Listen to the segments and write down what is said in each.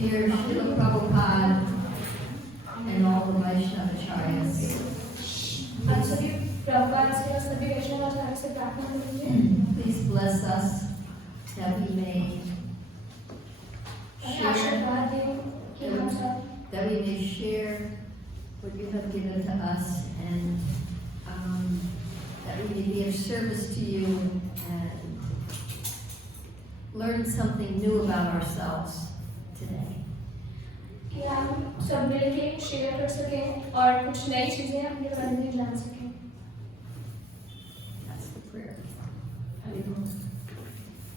dear Srila Prabhupada and all the Vaishnavacharyas. Please bless us that we may share what you have given to us, and that we may be of service to you and learn something new about ourselves today. कि हम सब मिलके share कर सकें और कुछ नई चीजें अपने बारे में जान सकें. That's the prayer.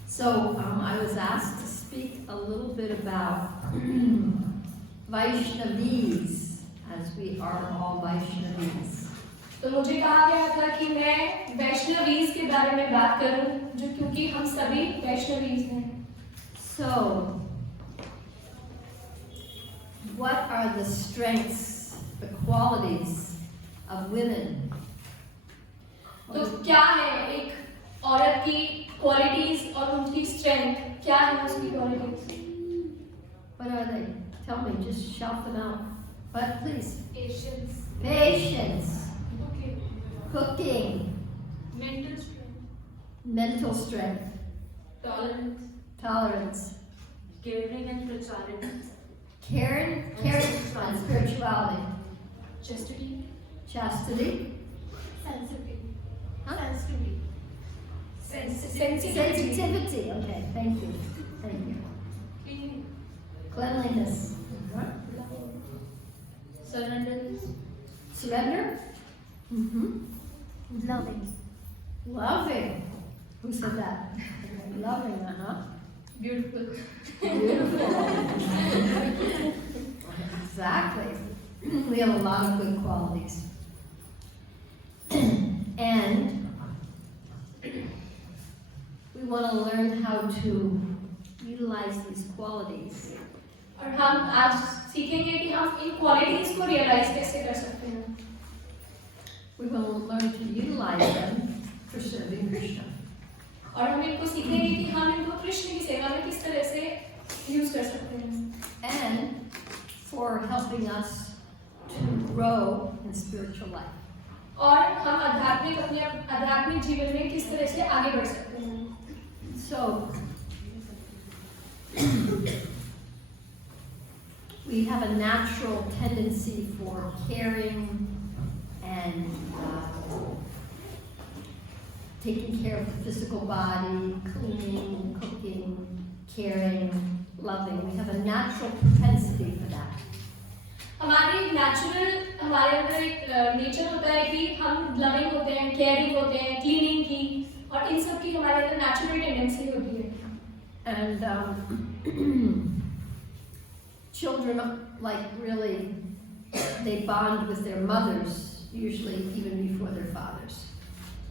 So I was asked to speak a little bit about Vaishnavis, as we are all Vaishnavis. तो मुझे कहा गया था कि मैं वैष्णवीज के बारे में बात करूं, जो क्योंकि हम सभी वैष्णवीज हैं. So, what are the strengths, the qualities of women? तो क्या है एक औरत की क्वालिटीज और उनकी स्ट्रेंथ, क्या है उसकी qualities? What are they? Tell me, just shout them out. But please. Patience. Patience. Cooking. Mental strength. Mental strength. Tolerance. Tolerance. Caring and spirituality. Caring and spirituality. Chastity. Chastity. Sensitivity. Huh? Sensitivity. Sensitivity. Okay, thank you. Thank you. Cleanliness. Surrender. Surrender. Mm-hmm. Loving. Loving. Who said that? Loving, Beautiful. Beautiful. Exactly. We have a lot of good qualities. And we want to learn how to utilize these qualities. और हम आज सीखेंगे कि हम इन qualities को realise कैसे कर सकते हैं. We will learn to utilize them for serving Krishna. और हम इनको सीखेंगे कि हम इनको कृष्ण की सेवा में किस तरह से यूज कर सकते हैं. And for helping us to grow in spiritual life. और हम अपने आध्यात्मिक जीवन में किस तरह से आगे बढ़ सकते हैं. So, we have a natural tendency for caring and taking care of the physical body, cleaning, cooking, caring, loving. We have a natural propensity for that. हमारे अंदर एक नेचर होता है कि हम लविंग होते हैं, केयरिंग होते हैं, क्लीनिंग की, और इन सब की हमारे अंदर नेचुरल टेंडेंसी होती है. And children, like, really, they bond with their mothers, usually even before their fathers.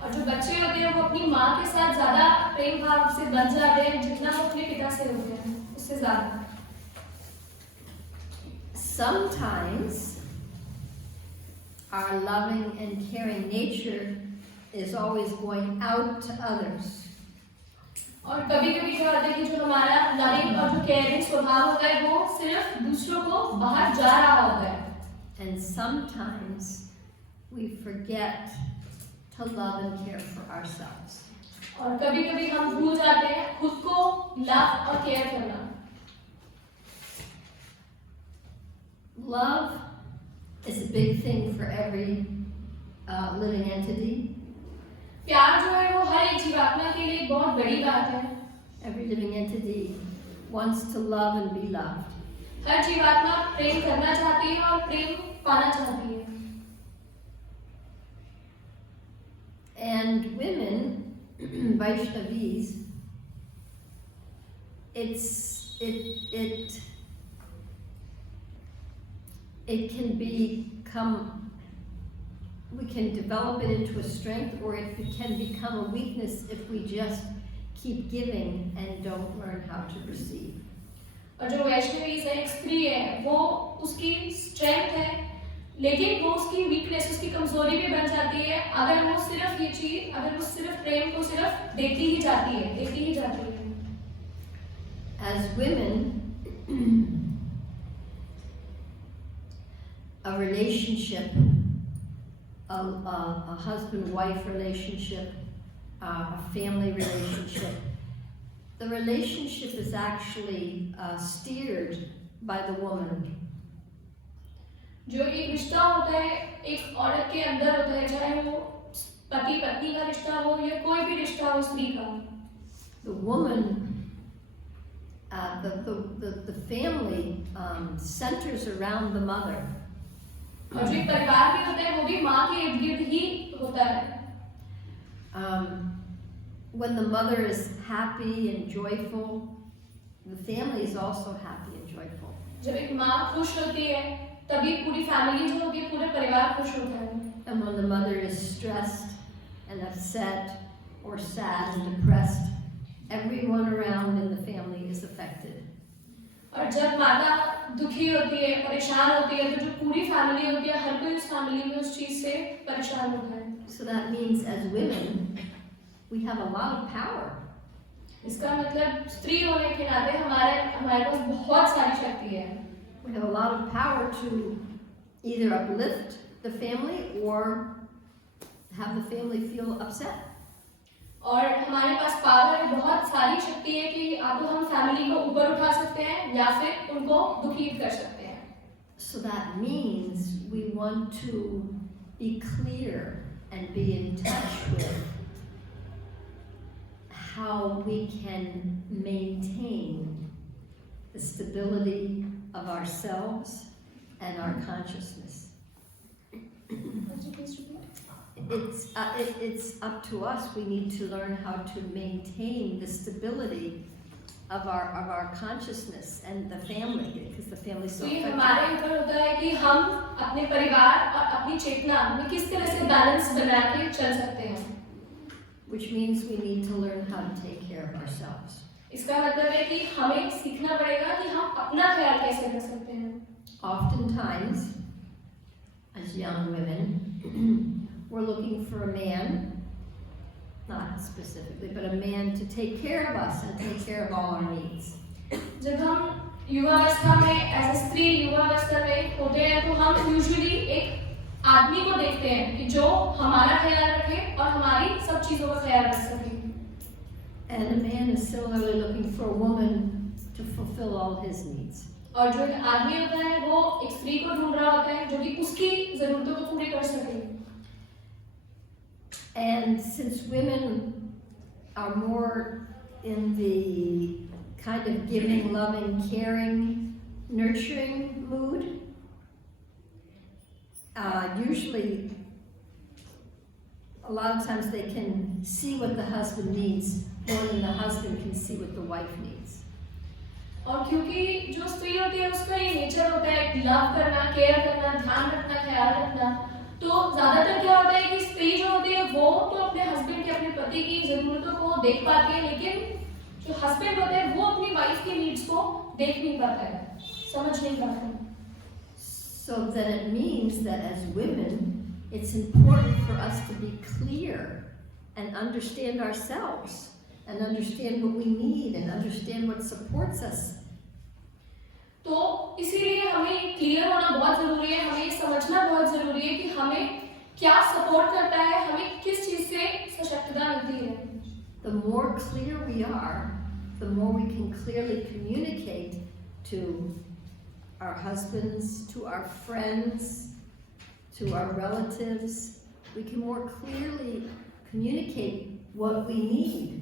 और जो बच्चे होते हैं वो अपनी माँ के साथ ज्यादा प्रेम भाव से बंध जाते हैं जितना वो अपने पिता से होते हैं, उससे ज्यादा. Sometimes our loving and caring nature is always going out to others. और कभी-कभी क्या होता है कि जो हमारा लविंग और जो केयरिंग स्वभाव होता है वो सिर्फ दूसरों को बाहर जा रहा होता है. And sometimes we forget to love and care for ourselves. और कभी-कभी हम भूल जाते हैं खुद को लव और केयर करना. Love is a big thing for every living entity. प्यार जो है वो हर एक जीवात्मा के लिए बहुत बड़ी बात है. Every living entity wants to love and be loved. हर जीवात्मा प्रेम करना चाहती है और प्रेम पाना चाहती है. And women, Vaishnavis, it can become, we can develop it into a strength, or it can become a weakness if we just keep giving and don't learn how to receive. और जो वैष्णवीज है, एक स्त्री है, वो उसकी स्ट्रेंथ है, लेकिन वो उसकी वीकनेस, उसकी कमजोरी भी बन जाती है अगर वो सिर्फ ये चीज, अगर वो सिर्फ प्रेम को सिर्फ देती ही जाती है. As women, relationship, a husband-wife relationship, a family relationship, the relationship is actually steered by the woman. जो एक रिश्ता होता है एक औरत के अंदर होता है, चाहे वो पति पत्नी का रिश्ता हो या कोई भी रिश्ता हो स्त्री का. The woman, the family centers around the mother. और जो एक परिवार भी होता है वो भी माँ के इर्द गिर्द ही होता है. When the mother is happy and joyful, the family is also happy and joyful. जब एक माँ खुश होती है तभी पूरी फैमिली जो होती है पूरा परिवार खुश होता है. And when the mother is stressed and upset or sad and depressed, everyone around in the family is affected. और जब माता दुखी होती है परेशान होती है तो जो पूरी फैमिली होती है हर कोई उस फैमिली में उस चीज से परेशान होता है. So that means as women, we have a lot of power. इसका मतलब स्त्री होने के नाते हमारे पास बहुत सारी शक्ति है. We have a lot of power to either uplift the family or have the family feel upset. और हमारे पास पावर है, बहुत सारी शक्ति है कि या तो हम फैमिली को ऊपर उठा सकते हैं या फिर उनको दुखी कर सकते हैं. So that means we want to be clear and be in touch with how we can maintain the stability of ourselves and our consciousness. It's up to us. We need to learn how to maintain the stability of our consciousness and the family, because the family is so तो ये affected. हमारे ऊपर होता है कि हम अपने परिवार और अपनी चेतना में किस तरह से बैलेंस बना के चल सकते हैं. Which means we need to learn how to take care of ourselves. इसका मतलब है कि हमें सीखना पड़ेगा कि हम अपना ख्याल कैसे कर सकते हैं. Oftentimes, as young women, we're looking for a man, not specifically, but a man to take care of us and take care of all our needs. जब हम युवावस्था में एज स्त्री युवावस्था में होते हैं तो हम यूजुअली एक आदमी को देखते हैं कि जो हमारा ख्याल रखे और हमारी सब चीजों का ख्याल रख सके. And a man is similarly looking for a woman to fulfill all his needs. और जो एक आदमी होता है वो एक स्त्री को ढूंढ रहा होता है जो कि उसकी जरूरतों को पूरी कर सके. And since women are more in the kind of giving, loving, caring, nurturing mood, usually a lot of times they can see what the husband needs more than the husband can see what the wife needs. और क्योंकि जो स्त्री होती है उसका ये nature होता है लव करना, केयर करना, ध्यान रखना, ख्याल रखना, तो ज्यादातर क्या होता है कि स्त्री जो होती है वो तो अपने हस्बैंड के अपने पति की जरूरतों को देख पाती है, लेकिन जो हस्बैंड होता है वो अपनी वाइफ की नीड्स को देख नहीं पाता है, समझ नहीं पाता है. So then it means that as women, it's important for us to be clear and understand ourselves and understand what we need and understand what supports us. तो इसीलिए हमें क्लियर होना बहुत जरूरी है, हमें समझना बहुत जरूरी है कि हमें क्या सपोर्ट करता है, हमें किस चीज से सशक्तता मिलती है. The more clear we are, the more we can clearly communicate to our husbands, to our friends, to our relatives. We can more clearly communicate what we need.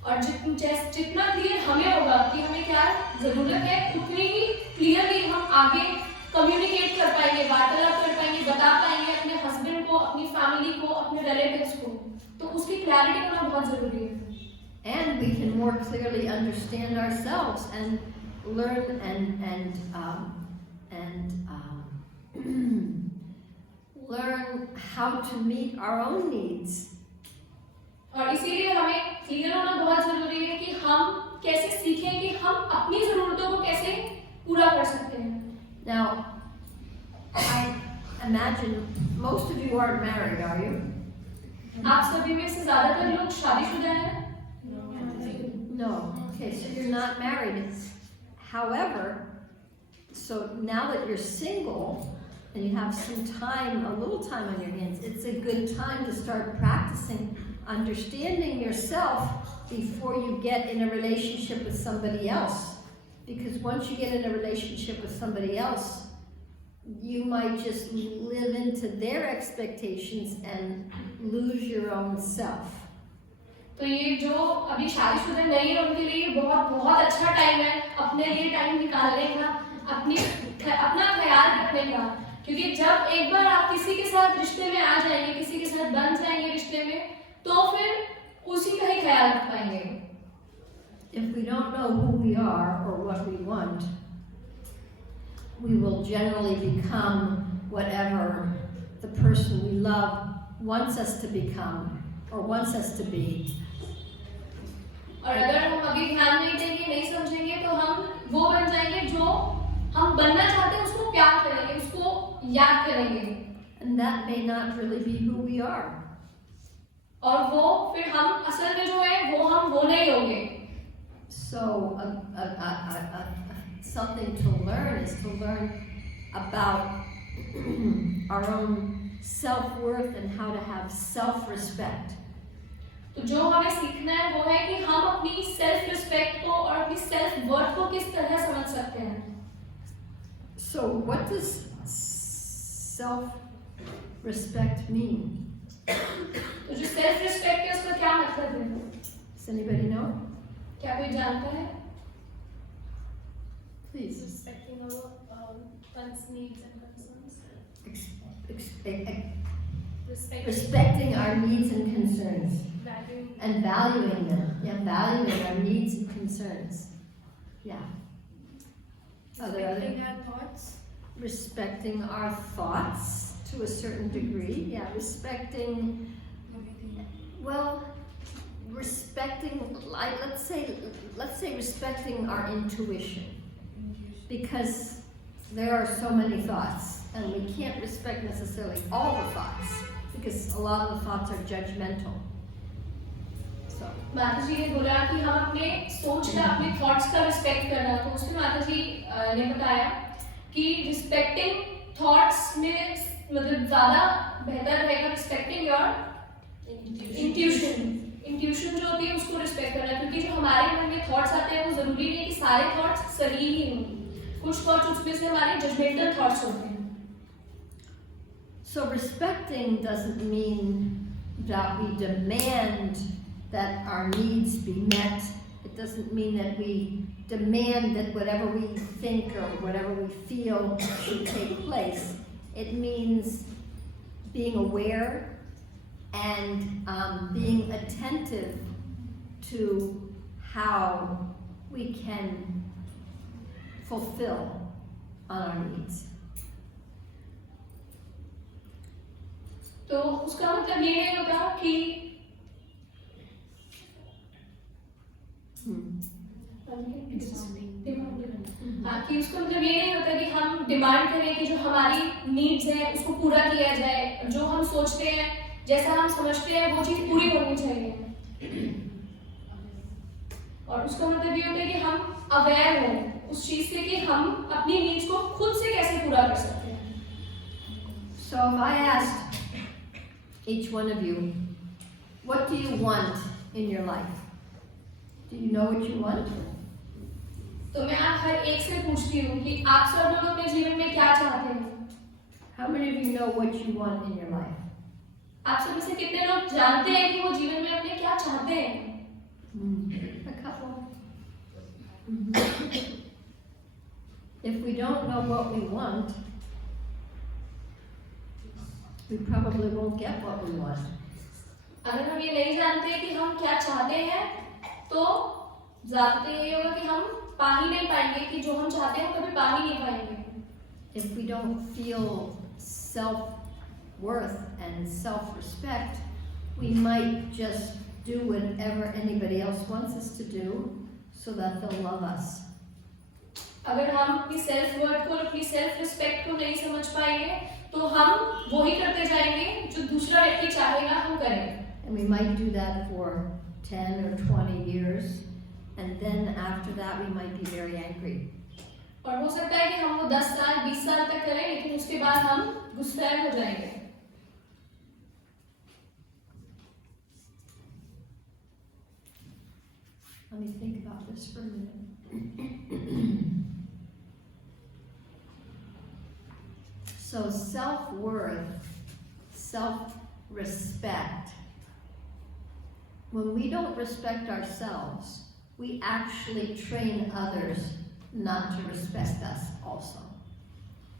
और जितना क्लियर हमें होगा कि हमें क्या जरूरत है उतनी ही क्लियरली हम आगे कम्युनिकेट कर पाएंगे, वार्तालाप कर पाएंगे, बता पाएंगे अपने हस्बैंड को, अपनी फैमिली को, अपने रिलेटिव्स को. तो उसकी क्लैरिटी होना बहुत जरूरी है. And we can more clearly understand ourselves and learn learn how to meet our own needs. और इसीलिए हमें क्लियर होना बहुत जरूरी है कि हम कैसे सीखें कि हम अपनी जरूरतों को कैसे पूरा कर सकते हैं. Now, I imagine most of you aren't married, are you? आप सभी में से ज्यादातर लोग शादीशुदा हैं. No. Okay, so you're not married. However, So now that you're single and you have some time, a little time on your hands, it's a good time to start practicing understanding yourself before you get in a relationship with somebody else. Because once you get in a relationship with somebody else, you might just live into their expectations and lose your own self. तो ये जो अभी शादीशुदा नहीं है उनके लिए बहुत बहुत अच्छा टाइम है अपने लिए टाइम निकालने का, अपना ख्याल रखने का, क्योंकि जब एक बार आप किसी के साथ रिश्ते में आ जाएंगे, किसी के साथ बन जाएंगे रिश्ते में, तो फिर उसी का ही ख्याल रख पाएंगे. If we don't know who we are or what we want, we will generally become whatever the person we love wants us to become or wants us to be. और अगर हम अभी ध्यान नहीं देंगे, नहीं समझेंगे, तो हम वो बन जाएंगे जो हम बनना चाहते हैं, उसको प्यार करेंगे, उसको याद करेंगे. And that may not really be who we are. और वो फिर हम असल में जो है वो हम वो नहीं होंगे. So something to learn is to learn about our own self-worth and how to have self-respect. तो जो हमें सीखना है वो है कि हम अपनी सेल्फ रिस्पेक्ट को और अपनी सेल्फ वर्थ को किस तरह समझ सकते हैं. So what does self-respect mean? तो जो सेल्फ रिस्पेक्ट है उसका क्या मतलब है? Does anybody know? क्या कोई जानता है? Please. Respecting our one's needs and concerns. Respecting our needs and concerns. Valuing. And valuing them. Yeah, valuing our needs and concerns. Yeah. Respecting our thoughts. Respecting our thoughts to a certain degree. Yeah, respecting. Well, respecting. Let's say respecting our intuition, because there are so many thoughts, and we can't respect necessarily all the thoughts, because a lot of the thoughts are judgmental. So. माता जी ने बोला कि हम अपने सोच का, अपने thoughts का रिस्पेक्ट करना, तो उसमें माता जी ने बताया कि रिस्पेक्टिंग थॉट्स में मतलब ज़्यादा बेहतर रहेगा रिस्पेक्टिंग योर इंट्यूशन जो होती है उसको रिस्पेक्ट करना, क्योंकि जो हमारे मन में थॉट्स आते हैं वो ज़रूरी नहीं है कि सारे थॉट्स सही ही हों. कुछ थॉट्स उसमें से हमारे जजमेंटल थॉट्स होते हैं. So respecting doesn't mean that we demand that our needs be met. It doesn't mean that we demand that whatever we think or whatever we feel should take place. It means being aware and being attentive to how we can fulfill on our needs. तो उसका मतलब ये नहीं होता कि कि उसका मतलब ये नहीं होता कि हम डिमांड करें कि जो हमारी नीड्स है उसको पूरा किया जाए, जो हम सोचते हैं, जैसा हम समझते हैं वो चीज पूरी होनी चाहिए. और उसका मतलब ये होता है कि हम अवेयर हो उस चीज से कि हम अपनी नीड्स को खुद से कैसे पूरा कर सकते हैं. So if I asked each one of you, what do you want in your life? Do you know what you want? तो मैं आप हर एक से पूछती हूँ कि आप सब लोग अपने जीवन में क्या चाहते हैं? How many of you know what you want in your life? आप सब में से कितने लोग जानते हैं कि वो जीवन में अपने क्या चाहते हैं? A couple. If we don't know what we want, we probably won't get what we want. अगर हम ये नहीं जानते कि हम क्या चाहते हैं, तो ज़्यादातर ये होगा कि हम पा ही नहीं पाएंगे कि जो हम चाहते हैं कभी पा ही नहीं पाएंगे. If we don't feel self-worth and self-respect, we might just do whatever anybody else wants us to do so that they'll love us. अगर हम अपनी सेल्फ वर्थ को, अपनी सेल्फ रिस्पेक्ट को नहीं समझ पाएंगे, तो हम वो ही करते जाएंगे जो दूसरा व्यक्ति चाहेगा हम करें. And we might do that for 10 or 20 years, and then after that we might be very angry. और हो सकता है कि हम वो 10 साल 20 साल तक करें, लेकिन उसके बाद हम गुस्सैल हो जाएंगे। Let me think about this for a minute. So self-worth, self-respect. When we don't respect ourselves, we actually train others not to respect us also.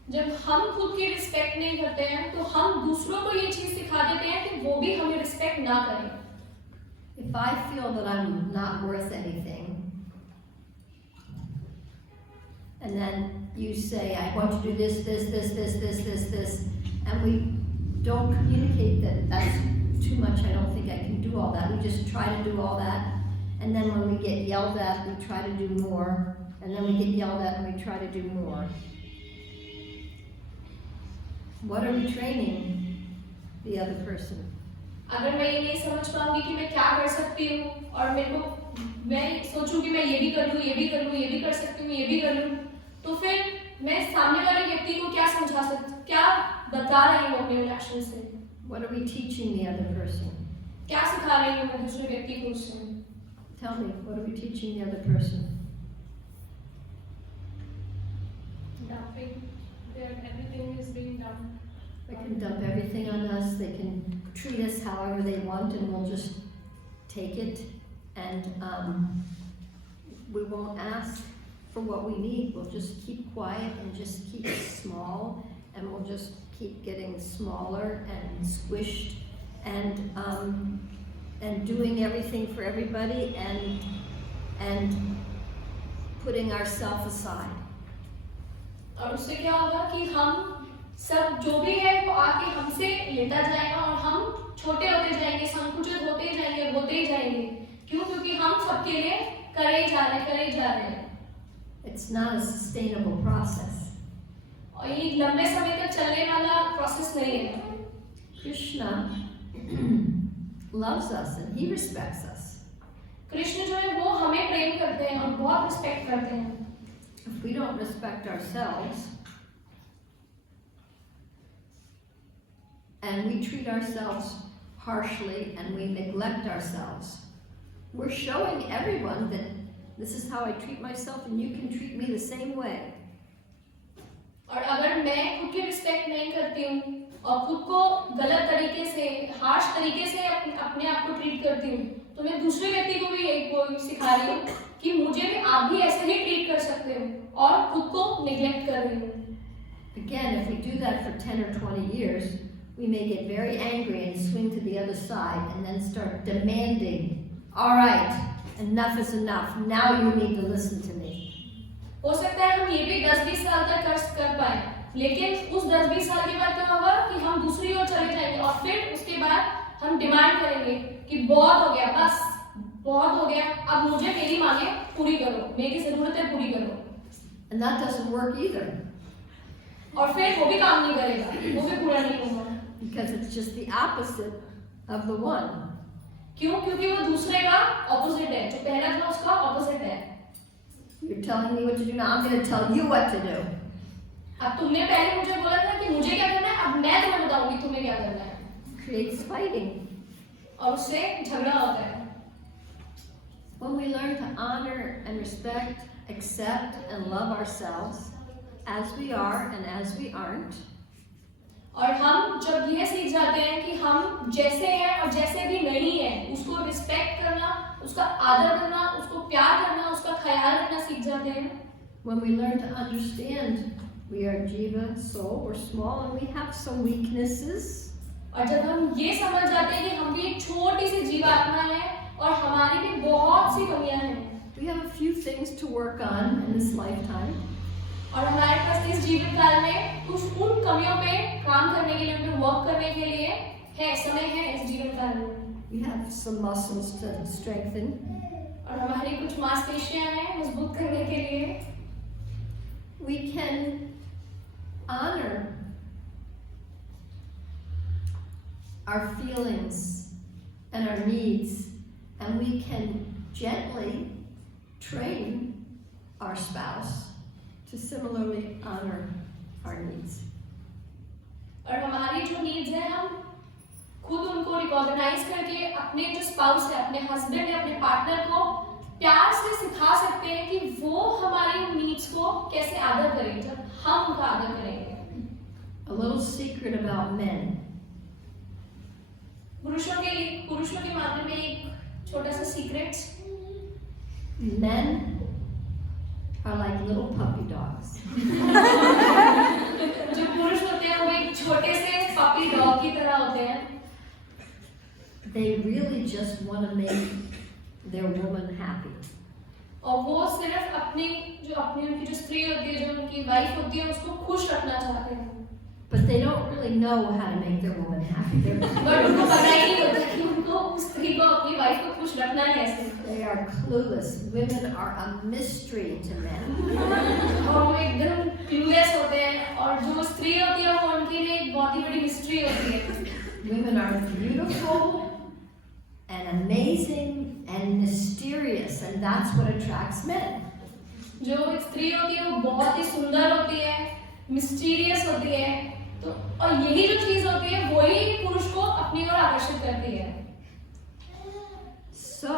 जब हम खुद की रिस्पेक्ट नहीं करते हैं तो हम दूसरों को ये चीज सिखा देते हैं कि वो भी हमें रिस्पेक्ट ना करें। If I feel that I'm not worth anything, and then you say, I want you to do this, this, this, this, this, this, this, and we don't communicate that that's too much, I don't think I can do all that. We just try to do all that, and then when we get yelled at, we try to do more, and then we get yelled at and we try to do more. What are we training the other person? अगर मैं ये नहीं समझ पाऊंगी कि मैं क्या कर सकती हूँ और मेरे को मैं सोचूं कि मैं ये भी कर लूँ, ये भी कर लूँ, ये भी कर सकती हूँ, ये भी कर लूँ, तो फिर मैं सामने वाले व्यक्ति को क्या समझा सकती, क्या बता रही हूँ अपने एक्शन से? What are we teaching the other person? क्या सिखा रही हूँ मैं दूसरे व्यक्ति को उससे? Tell me, what are we teaching the other person? Dumping, everything is being done. They can dump everything on us, they can treat us however they want, and we'll just take it, and we won't ask for what we need. We'll just keep quiet and just keep small, and we'll just keep getting smaller and squished, and doing everything for everybody, and putting ourselves aside. और उससे क्या होगा कि हम सब जो भी है वो आके हमसे लेता जाएगा और हम छोटे होते जाएंगे, संकुचित होते ही जाएंगे, होते ही जाएंगे। क्यों? क्योंकि हम सबके लिए करे जा रहे हैं। It's not a sustainable process. और ये लंबे समय तक चलने वाला प्रोसेस नहीं है। Krishna loves us and he respects us. Krishna जो है वो हमें प्रेम करते हैं और बहुत रिस्पेक्ट करते हैं। If we don't respect ourselves, and we treat ourselves harshly and we neglect ourselves, we're showing everyone that this is how I treat myself and you can treat me the same way. और अगर मैं खुद की respect नहीं करती हूँ और खुद को गलत तरीके से, हार्श तरीके से अपने आप को ट्रीट करती हूँ, तो मैं दूसरे व्यक्ति को भी यही सिखा रही हूँ कि मुझे भी आप भी ऐसे ही ट्रीट कर सकते हो और खुद को नेग्लेक्ट कर रही हूँ। Again, if we do that for 10 or 20 years, we may get very angry and swing to the other side and then start demanding, all right, enough is enough, now you need to listen to me. हो सकता है हम ये भी 10-20 साल तक कर पाए, लेकिन उस 10-20 साल के बाद क्या होगा कि हम दूसरी ओर चले जाएंगे और फिर उसके बाद हम डिमांड करेंगे कि बहुत हो गया, बस बहुत हो गया, अब मुझे मेरी मांगे पूरी करो, मेरी जरूरतें पूरी करो। And that doesn't work either. और फिर वो भी काम नहीं करेगा, वो भी पूरा नहीं होगा। Because it's just the opposite of the one. क्यों? क्योंकि वो दूसरे का ऑपोजिट है, जो पहला था उसका ऑपोजिट है। You're telling me what to do now, I'm going to tell you what to do. अब तुमने पहले मुझे बोला था कि मुझे क्या करना है, अब मैं तुम्हें बताऊंगी तुम्हें क्या करना है। Creates fighting. और उससे झगड़ा होता है। When we learn to honor and respect, accept and love ourselves as we are and as we aren't, और हम जब ये सीख जाते हैं कि हम जैसे हैं और जैसे भी नहीं हैं, उसको रिस्पेक्ट करना, उसका आदर करना, उसको प्यार करना, उसका ख्याल रखना सीख जाते हैं। when we learn to understand we are jiva, soul, we're small and we have some weaknesses, और जब हम ये समझ जाते हैं कि हम भी एक छोटी सी जीवात्मा है और हमारी भी बहुत सी कमियां हैं, we have a few things to work on in this lifetime. और हमारे पास इस जीवन काल में कुछ उन कमियों पे काम करने के लिए, उन पे वर्क करने के लिए है, समय है इस जीवन काल में। We have some muscles to strengthen. और हमारी कुछ मांसपेशियां हैं मजबूत करने के लिए। We can honor our feelings and our needs, and we can gently train our spouse to similarly honor our needs. और हमारी जो नीड्स है हम खुद उनको रिकॉग्नाइज करके अपने जो स्पाउस है, अपने हस्बैंड है, अपने पार्टनर को प्यार से सिखा सकते हैं कि वो हमारी नीड्स को कैसे आदर करें जब हम उनका आदर करेंगे. A little secret about men. पुरुषों के मामले में एक छोटा सा secret. Men are like little puppy dogs. जो पुरुष होते हैं वो एक छोटे से पपी डॉग की तरह होते हैं. They really just want to make their woman happy. और वो सिर्फ अपनी उनकी जो स्त्री होती है, जो उनकी वाइफ होती है, उसको खुश रखना चाहते हैं. But they don't really know how to make their woman happy. But उनको पता ही नहीं होता कि उनको उस स्त्री को अपनी वाइफ को खुश रखना है कैसे. They are clueless. Women are a mystery to men. और वो एकदम क्लूलेस होते हैं और जो स्त्री होती है वो उनके लिए एक बहुत ही बड़ी मिस्ट्री होती है. Women are beautiful and amazing and mysterious, and that's what attracts men. जो एक स्त्री होती है वो बहुत ही सुंदर होती है, मिस्टीरियस होती है, तो और यही जो चीज होती है वही पुरुष को अपनी ओर आकर्षित करती है. So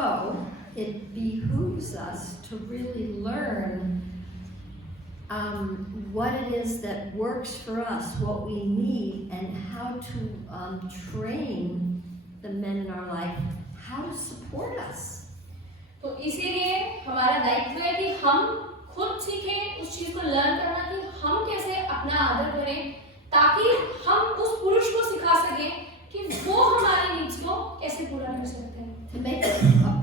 it behooves us to really learn what it is that works for us, what we need, and how to train the men in our life how to support us. तो इसीलिए हमारा दायित्व है कि हम खुद सीखें उस चीज को लर्न करना कि हम कैसे अपना आदर करें, ताकि हम उस पुरुष को सिखा सकें कि वो हमारी नीड्स को कैसे पूरा कर सकते हैं. To make a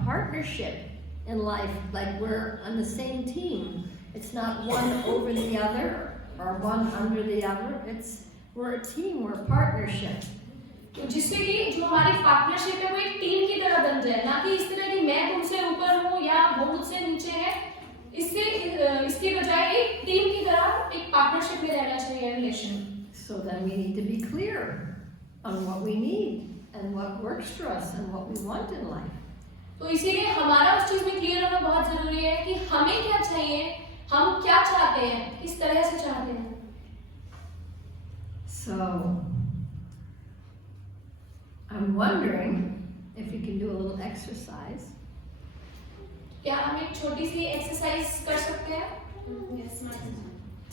partnership in life, like we're on the same team. It's not one over the other or one under the other. We're a team, we're a partnership. तो जिससे कि जो हमारी पार्टनरशिप है वो एक टीम की तरह बन जाए, ना कि इस तरह कि मैं तुमसे ऊपर हूँ या वो मुझसे नीचे है. इसके बजाय एक टीम की तरह एक पार्टनरशिप में रहना चाहिए relation. So then we need to be clear on what we need and what works for us and what we want in life. तो इसीलिए हमारा उस चीज में क्लियर होना बहुत जरूरी है कि हमें क्या चाहिए, हम क्या चाहते हैं, किस तरह से चाहते हैं. So I'm wondering if you can do a little exercise. क्या हम एक छोटी सी एक्सरसाइज कर सकते हैं?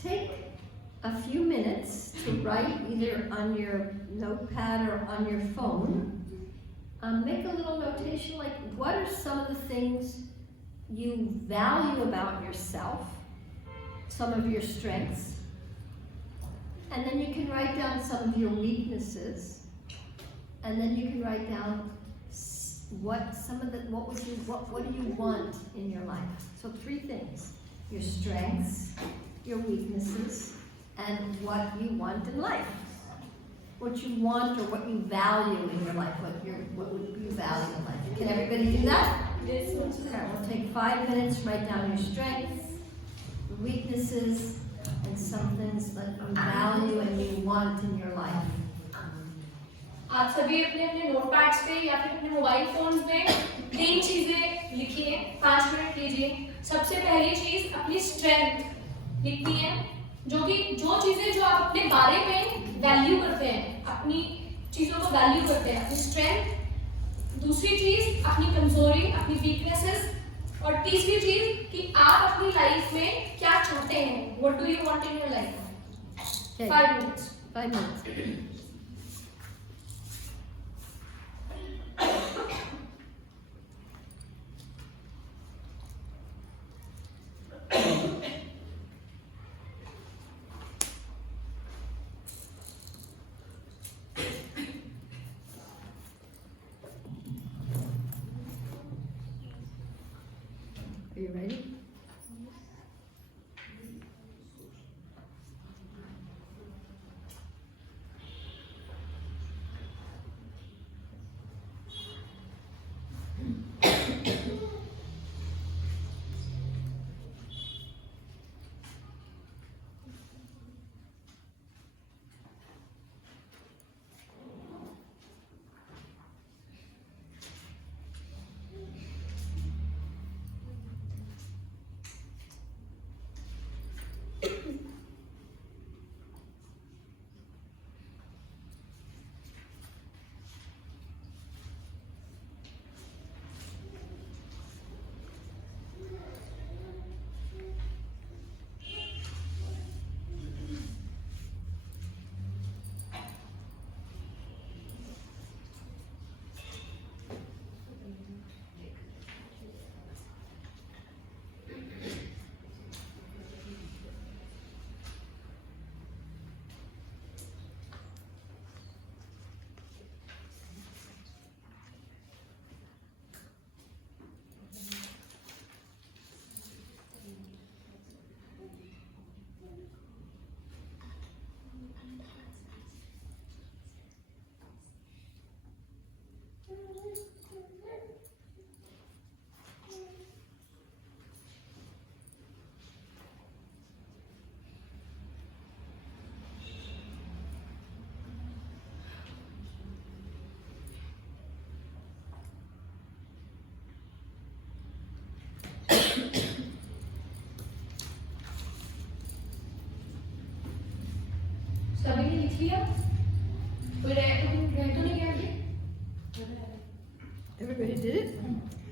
Take a few minutes to write either on your notepad or on your phone. Make a little notation like what are some of the things you value about yourself, some of your strengths, and then you can write down some of your weaknesses, and then you can write down what do you want in your life. So 3 things: your strengths, your weaknesses, and what you want in life. What you want or what you value in your life, what would you value in life. Can everybody do that? Yes. Okay, we'll take 5 minutes, write down your strengths, your weaknesses, and some things that you value and you want in your life. आप सभी अपने अपने नोटपैड्स पे या फिर अपने mobile phones में 3 चीजें लिखिए, 5 मिनट लीजिए. सबसे पहली चीज अपनी स्ट्रेंथ लिखती है, जो चीजें जो आप अपने बारे में वैल्यू करते हैं, अपनी चीजों को वैल्यू करते हैं, अपनी स्ट्रेंथ. दूसरी चीज अपनी कमजोरी, अपनी वीकनेसेस. और तीसरी चीज कि आप अपनी लाइफ में क्या चाहते हैं, what do you want in your life. 5 minutes. 5 minutes. Are you ready? सभी ने लिख लिया? कोई रह तो नहीं गया आगे? Everybody did it?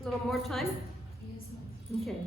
A little more time? Yes. Okay.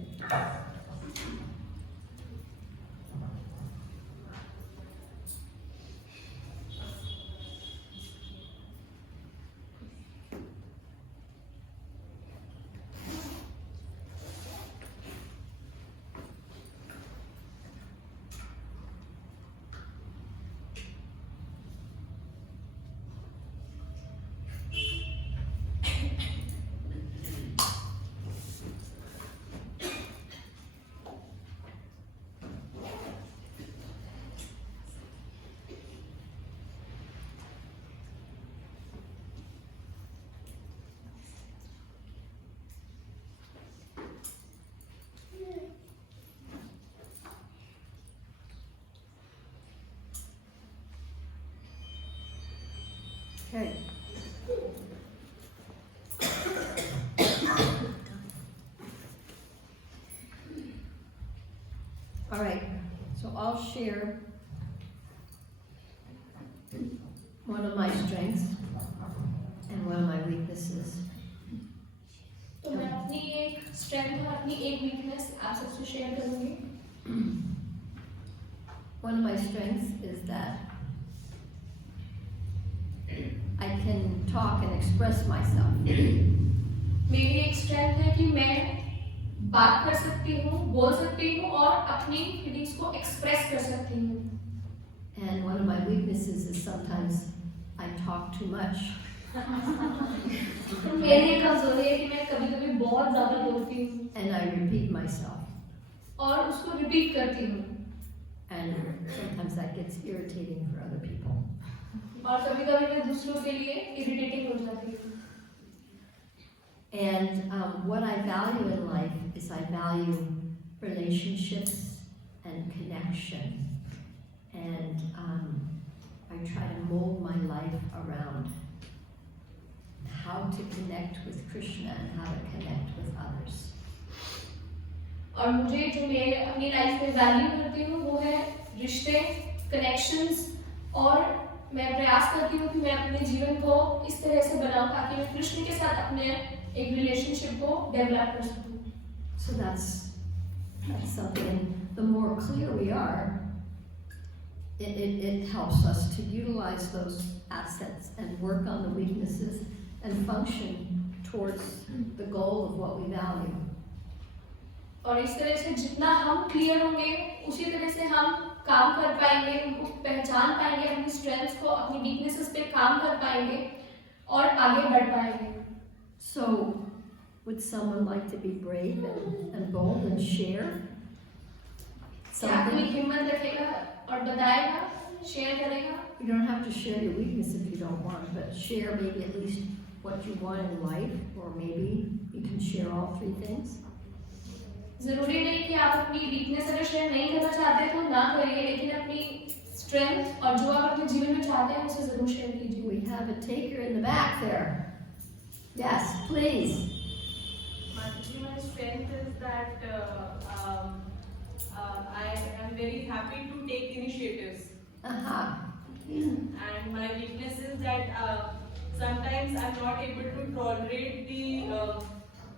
Okay. All right, so I'll share one of my strengths and one of my weaknesses. तो मैं अपनी एक स्ट्रेंथ और अपनी एक वीकनेस आप सबसे शेयर करूंगी. One of my strengths is that I can talk and express myself. मेरी एक स्ट्रेंथ है कि मैं बात कर सकती हूँ, बोल सकती हूँ और अपनी फीलिंग्स को एक्सप्रेस कर सकती हूँ. And one of my weaknesses is sometimes I talk too much. मेरी एक कमजोरी है कि मैं कभी-कभी बहुत ज्यादा बोलती हूँ. And I repeat myself. और उसको रिपीट करती हूँ. And sometimes that gets irritating for other people. और कभी-कभी मैं दूसरों के लिए इरिटेटिंग हो जाती हूँ. And what I value in life is I value relationships and connection. And I try to mold my life around how to connect with Krishna and how to connect with others. और मुझे जो मैं अपनी life में value करती हूँ वो है रिश्ते, कनेक्शंस और मैं प्रयास करती हूँ कि मैं अपने जीवन को इस तरह से बनाऊँ ताकि मैं कृष्ण के साथ अपने एक रिलेशनशिप को डेवलप कर सकूँ. So that's something. The more clear we are, it helps us to utilize those assets and work on the weaknesses and function towards the goal of what we value. और इस तरह से जितना हम clear होंगे उसी तरह से हम काम कर पाएंगे, उनको पहचान पाएंगे, अपनी स्ट्रेंथ्स को, अपनी वीकनेसेस पे काम कर पाएंगे और आगे बढ़ पाएंगे. So, would someone like to be brave and bold and share क्या कोई something? हिम्मत रखेगा और बताएगा, शेयर करेगा? You don't have to share your weakness if you don't want, but share maybe at least what you want in life, or maybe you can share all three things. जरूरी नहीं कि आप अपनी वीकनेस अगर share नहीं करना चाहते तो ना करिए, लेकिन अपनी स्ट्रेंथ और जो आप अपने जीवन में चाहते हैं उसे जरूर शेयर कीजिए. We have a taker in the back there. Yes, please. My strength is that I am very happy to take initiatives. And my weakness is that sometimes I'm not able to tolerate the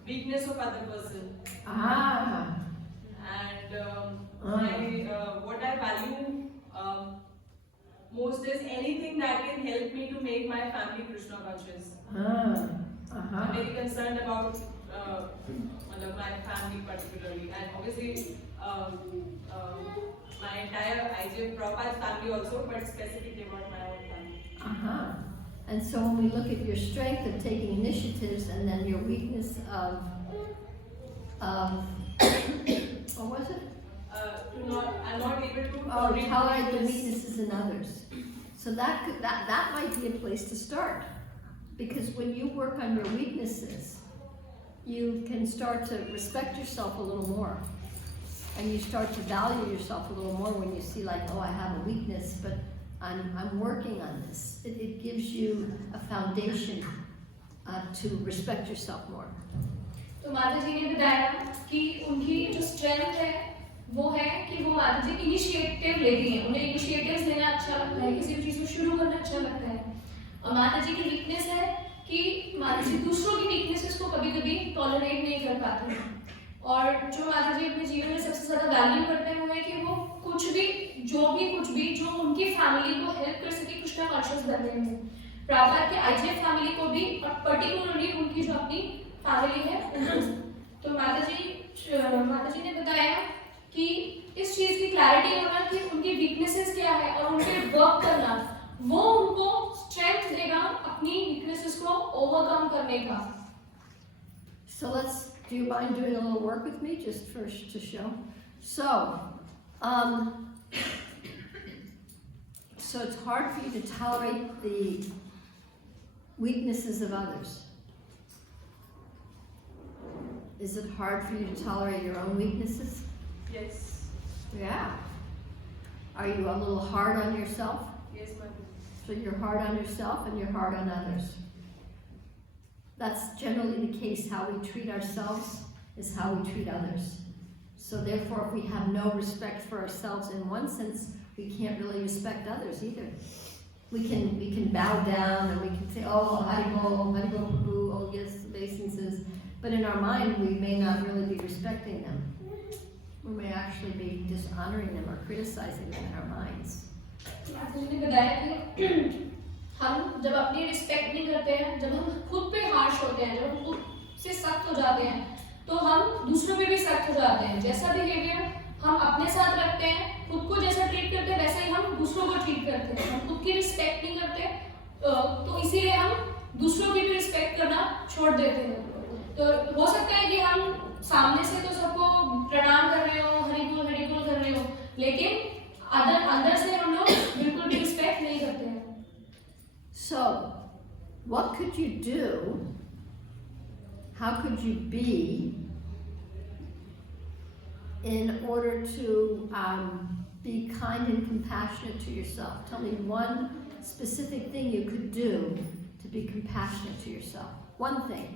weakness of other person. And what I value most is anything that can help me to make my family Krishna conscious. I'm very concerned about my family particularly, and obviously my entire IGF Prabhupada family also, but specifically about my own family. And so when we look at your strength of taking initiatives and then your weakness of what was it? I'm not able to Tolerate the weaknesses in others. So that might be a place to start, because when you work on your weaknesses, you can start to respect yourself a little more, and you start to value yourself a little more when you see, like, oh, I have a weakness, but I'm working on this. It gives you a foundation to respect yourself more. तो माता जी ने बताया कि उनकी जो strength है वो है कि वो माता जी इनिशिएटिव लेती हैं, उन्हें इनिशिएटिव्स लेना अच्छा लगता है, किसी भी चीज़ को शुरू करना अच्छा लगता है। और माता जी की वीकनेस है कि माता जी दूसरों की वीकनेसेस को कभी कभी टॉलरेट नहीं कर पाते हैं। और जो माता जी अपने जीवन में सबसे ज़्यादा वैल्यू करते हैं वो है कि वो कुछ भी जो उनकी फैमिली को हेल्प कर सके कुछ ना कॉन्शियस बनने में। प्रॉपर के आईजीएफ फैमिली को भी और पर्टिकुलरली उनकी जो अपनी फैमिली है उनको। तो माता जी ने बताया कि इस चीज़ की क्लैरिटी होना कि उनकी वीकनेसेस क्या है और उनके वर्क करना वो उनको स्ट्रेंथ देगा अपनी वीकनेसेस को ओवरकम करने का। So do you mind doing a little work with me just first to show? So it's hard for you to tolerate the weaknesses of others. Is it hard for you to tolerate your own weaknesses? Yes. Yeah. Are you a little hard on yourself? Yes, ma'am. So you're hard on yourself and you're hard on others. That's generally the case. How we treat ourselves is how we treat others. So therefore, if we have no respect for ourselves in one sense, we can't really respect others either. We can bow down and we can say, oh, Haribo, Prabhu, oh yes, obeisances. But in our mind, we may not really be respecting them. We may actually be dishonoring them or criticizing them in our minds. आपने बताया कि हम जब अपनी respect नहीं करते हैं, जब हम खुद पे हार्श होते हैं, जब हम खुद से सख्त हो जाते हैं, तो हम दूसरों पे भी सख्त हो जाते हैं। जैसा बिहेवियर हम अपने साथ रखते हैं, खुद को जैसा ट्रीट करते हैं, वैसे ही हम दूसरों को ट्रीट करते हैं। हम खुद की रिस्पेक्ट नहीं करते, तो इसीलिए हम दूसरों की भी रिस्पेक्ट करना छोड़ देते हैं। तो हो सकता है कि हम सामने से तो सबको प्रणाम कर रहे हो, हरि बोल कर रहे हो, लेकिन अंदर से हम लोग बिल्कुल भी रिस्पेक्ट नहीं करते हैं। So, what could you do? How could you be in order to be kind and compassionate to yourself? Tell me one specific thing you could do to be compassionate to yourself. One thing.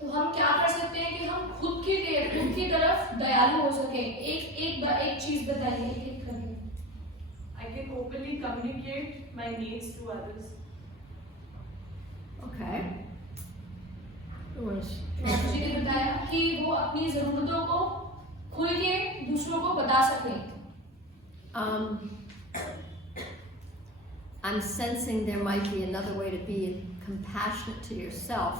तो हम क्या कर सकते हैं कि हम खुद की तरफ दयालु हो सके? एक चीज बताइए एक करके। I can openly communicate my needs to others. Okay. जी ने बताया कि वो अपनी जरूरतों को खुल के दूसरों को बता सके। I'm sensing there might be another way to be compassionate to yourself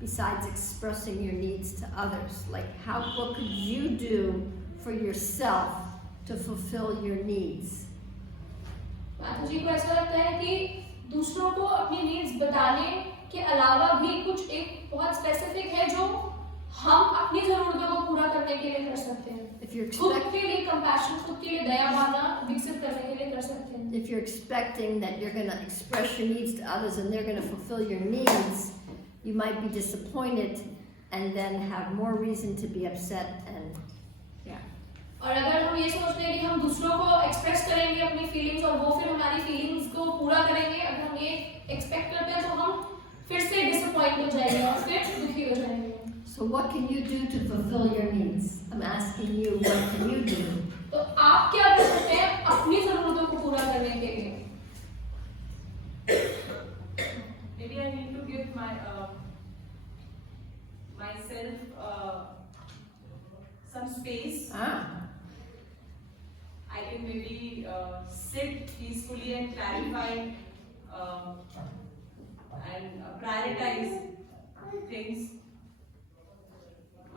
besides expressing your needs to others. Like what could you do for yourself to fulfill your needs? माता जी को ऐसा लगता है कि दूसरों को अपनी नीड्स बताने के अलावा भी कुछ एक बहुत स्पेसिफिक है जो हम अपनी जरूरतों को पूरा करने के लिए कर सकते हैं। खुद के लिए कंपैशन, खुद के लिए दया भावना विकसित करने के लिए कर सकते हैं। If you're expecting that you're going to express your needs to others and they're going to fulfill your needs, you might be disappointed and then have more reason to be upset and और अगर हम ये सोचते हैं कि हम दूसरों को एक्सप्रेस करेंगे अपनी फीलिंग्स और वो फिर हमारी फीलिंग्स को पूरा करेंगे, अगर हम ये एक्सपेक्ट करते हैं तो हम फिर से डिसअपॉइंट हो जाएंगे और फिर दुखी हो जाएंगे। So what can you do to fulfill your needs? I'm asking you, what can you do? तो आप क्या कर सकते हैं अपनी जरूरतों को पूरा करने के लिए? Maybe I need to give myself some space. I can maybe sit peacefully and clarify and prioritize things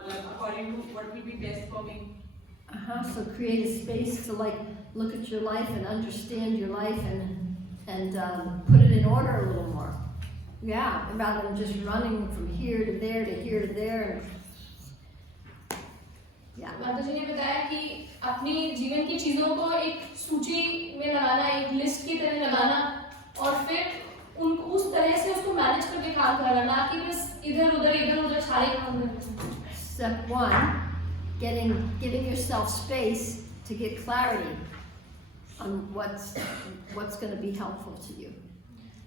according to what will be best for me. So create a space to look at your life and understand your life and put it in order a little more. Yeah, rather than just running from here to there to here to there. माता जी ने बताया कि अपनी जीवन की चीजों को एक सूची में लगाना, एक लिस्ट की तरह लगाना और फिर उनको उस तरह से उसको मैनेज करके काम करना, ना कि बस इधर उधर सारे काम करना। Step 1, giving yourself space to get clarity on what's going to be helpful to you.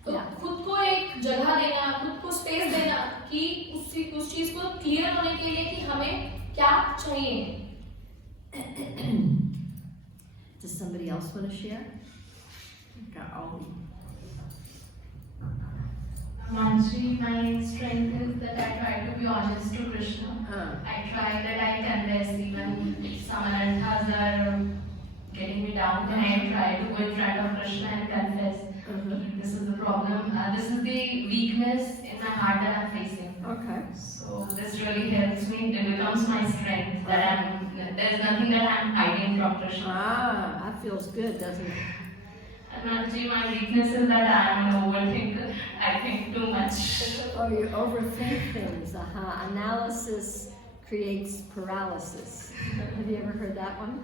तो खुद को एक जगह देना, खुद को स्पेस देना कि उस चीज को क्लियर होने के लिए कि हमें क्या चाहिए। Does somebody else want to share? Manji, my strength is that I try to be honest to Krishna. I try that I confess even if someone else are getting me down, then I try to go in front of Krishna and confess. This is the problem. This is the weakness in my heart that I'm facing. Okay. So this really helps me. It becomes my strength. There's nothing that I'm hiding from Krishna. That feels good, doesn't it? And Manji, my weakness is that I'm an overthinker. I think too much. Oh, you overthink things. Analysis creates paralysis. Have you ever heard that one?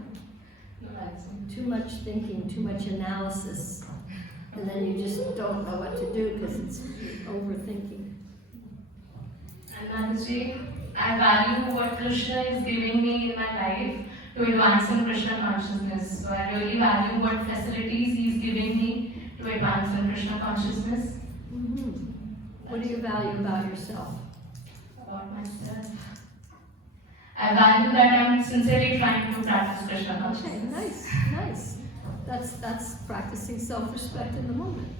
Too much thinking, too much analysis, and then you just don't know what to do because it's overthinking. And Mataji, I value what Krishna is giving me in my life to advance in Krishna consciousness. So I really value what facilities He is giving me to advance in Krishna consciousness. What do you value about yourself? About myself, I value that I'm sincerely trying to practice Krishna consciousness. Okay, nice. That's practicing self-respect in the moment.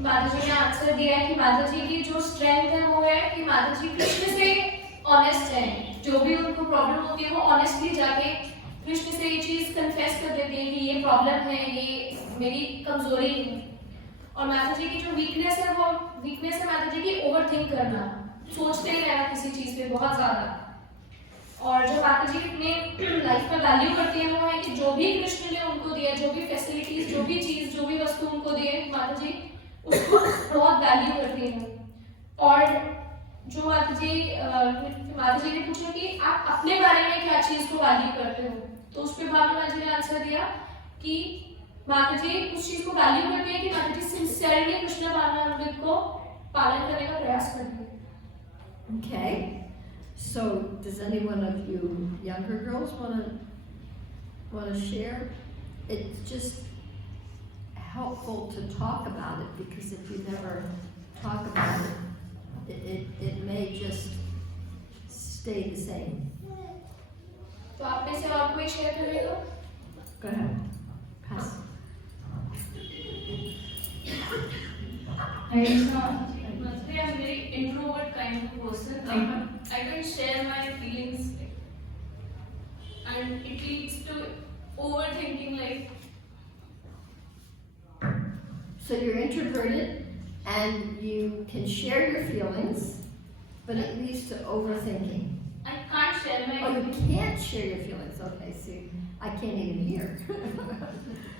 माताजी ने answer दिया है कि माताजी की जो strength है वो है कि माताजी कृष्ण से ऑनेस्ट हैं, जो भी उनको प्रॉब्लम होती है वो ऑनेस्टली जाके कृष्ण से ये चीज कन्फेस कर देती है कि ये प्रॉब्लम है, ये मेरी कमजोरी है। और माताजी की जो वीकनेस है वो वीकनेस है माताजी की ओवरथिंक करना, सोचते ही रहना किसी चीज पे बहुत ज्यादा। और जो माताजी अपने लाइफ में वैल्यू करती है वो है कि जो भी कृष्ण ने उनको दिया, जो भी फैसिलिटीज, जो भी चीज, जो भी वस्तु उनको दिए, माताजी उसको बहुत वैल्यू करती है। और जो माताजी ने पूछा कि आप अपने बारे में क्या चीज को वैल्यू करते हो, तो उस पर भावना जी ने आंसर दिया कि माताजी उस चीज को वैल्यू करती है कि माताजी सिंसियरली कृष्ण भावनामृत को पालन करने का प्रयास करती है। Okay. So, does any one of you younger girls want to share? It's just helpful to talk about it because if you never talk about it, it may just stay the same. तो आप में से और कोई share करेगा? Go ahead. Pass. Mostly I'm very introvert kind of person. I don't share my feelings, and it leads to overthinking. So you're introverted and you can share your feelings, but it leads to overthinking. I can't share my Oh, you can't share your feelings. Okay, see, I can't even hear.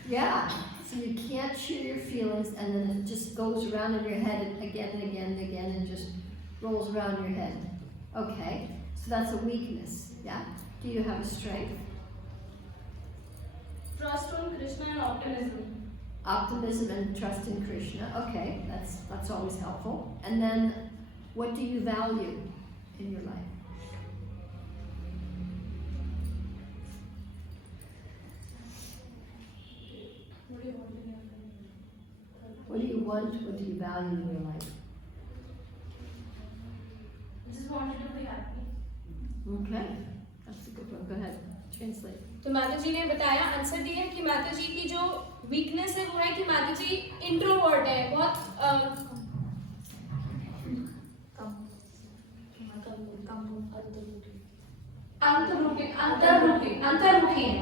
Yeah, so you can't share your feelings and then it just goes around in your head again and again and again and just rolls around your head. Okay, so that's a weakness, yeah? Do you have a strength? trust on Krishna and optimism. Optimism and trust in Krishna. Okay, that's always helpful. And then, what do you value in your life? What do you want? What do you value in your life? I just wanted to be happy. Okay, that's a good one. Go ahead, translate. तो माता जी ने बताया, answer दिया कि माता जी की जो weakness है वो है कि माता जी इंट्रोवर्ट है, बहुत अंतर्मुखी है।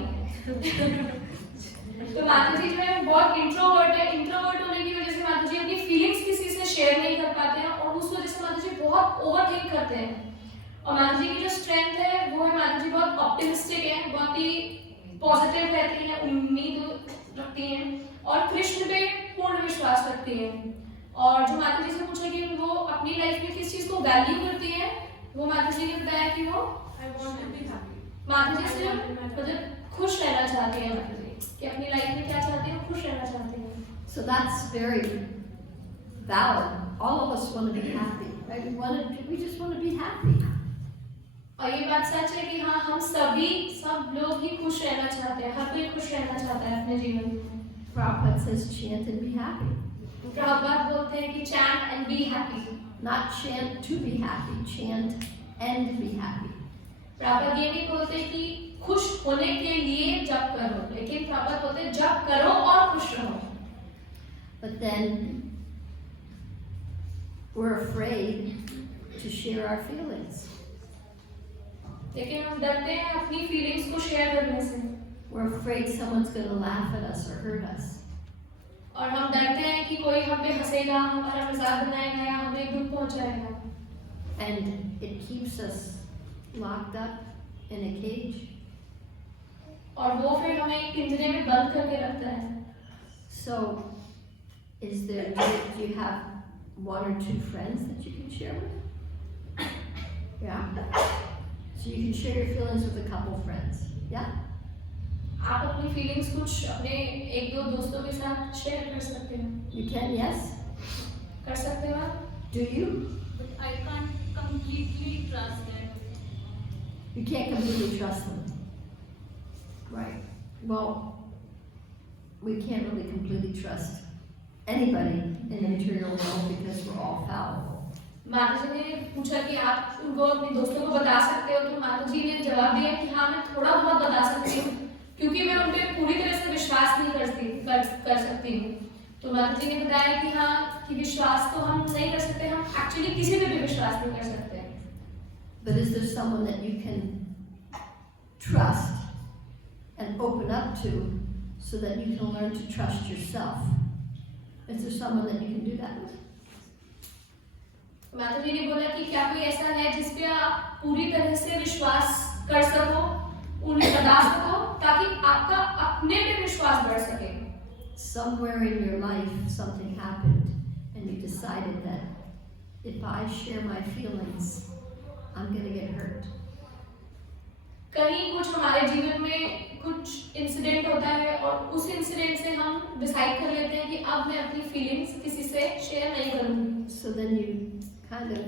तो माता जी जो है बहुत इंट्रोवर्ट है। इंट्रोवर्ट होने की वजह से माता जी अपनी फीलिंग्स किसी से शेयर नहीं कर पाते हैं और उस वजह से माता जी बहुत ओवरथिंक करते हैं। और माता जी की जो स्ट्रेंथ है वो है माता जी बहुत ऑप्टिमिस्टिक है, बहुत ही पॉजिटिव रहती हैं, उम्मीद रखती हैं और कृष्ण पे पूर्ण विश्वास रखती हैं। और जो माता जी से पूछा कि वो अपनी लाइफ में किस चीज को वैल्यू करती है, वो माता जी ने बताया कि वो माता जी से मतलब खुश रहना चाहती है। माता जी कि अपनी लाइफ में क्या चाहती है, खुश रहना चाहती है। So that's very valid. All of us want to be happy, right? We just want to be happy. और ये बात सच है कि हाँ, हम सब लोग ही खुश रहना चाहते हैं, हर कोई खुश रहना चाहता है अपने जीवन में। Prabhupada says chant and be happy. Prabhupada बोलते हैं कि chant and be happy, Not chant to be happy, chant and be happy. Proper ये नहीं बोलते कि खुश होने के लिए जप करो, लेकिन प्रॉपर बोलते जप करो और खुश रहो. But then we're afraid to share our feelings. लेकिन हम डरते हैं अपनी फीलिंग्स को शेयर करने से. We're afraid someone's going to laugh at us or hurt us. और हम डरते हैं कि कोई हम पे हंसेगा, हमारा मजाक बनाएगा या हमें दुख पहुंचाएगा. And it keeps us locked up in a cage. और वो फिर हमें एक पिंजरे में बंद करके रखता है. So, do you have one or two friends that you can share with? Yeah? So you can share your feelings with a couple friends. Yeah? आप अपनी फीलिंग्स कुछ अपने एक दो दोस्तों के साथ शेयर कर सकते हैं. You can, yes? कर सकते हो आप? Do you? But I can't completely trust them. You can't completely trust them. Right. Well, we can't really completely trust anybody in the material world because we're all fallible. माता जी ने पूछा कि आप उनको अपने दोस्तों को बता सकते हो, तो माता जी ने जवाब दिया कि हाँ मैं थोड़ा बहुत बता सकती हूँ, क्योंकि मैं उन पे पूरी तरह से विश्वास नहीं कर सकती हूँ. तो माता जी ने बताया कि हाँ कि विश्वास तो हम नहीं कर सकते, हम एक्चुअली किसी पे भी विश्वास नहीं कर सकते. But is there someone that you can trust and open up to so that you can learn to trust yourself? Is there someone that you can do that with? माता जी ने बोला कि क्या कोई ऐसा है जिस पे आप पूरी तरह से विश्वास कर सको, उन्हें बता सको, ताकि आपका अपने पे विश्वास बढ़ सके. Somewhere in your life something happened and you decided that if I share my feelings, I'm going to get hurt. कहीं कुछ हमारे जीवन में कुछ इंसिडेंट होता है और उस इंसिडेंट से हम डिसाइड कर लेते हैं कि अब मैं अपनी फीलिंग्स किसी से शेयर नहीं करूंगी. So then you kind of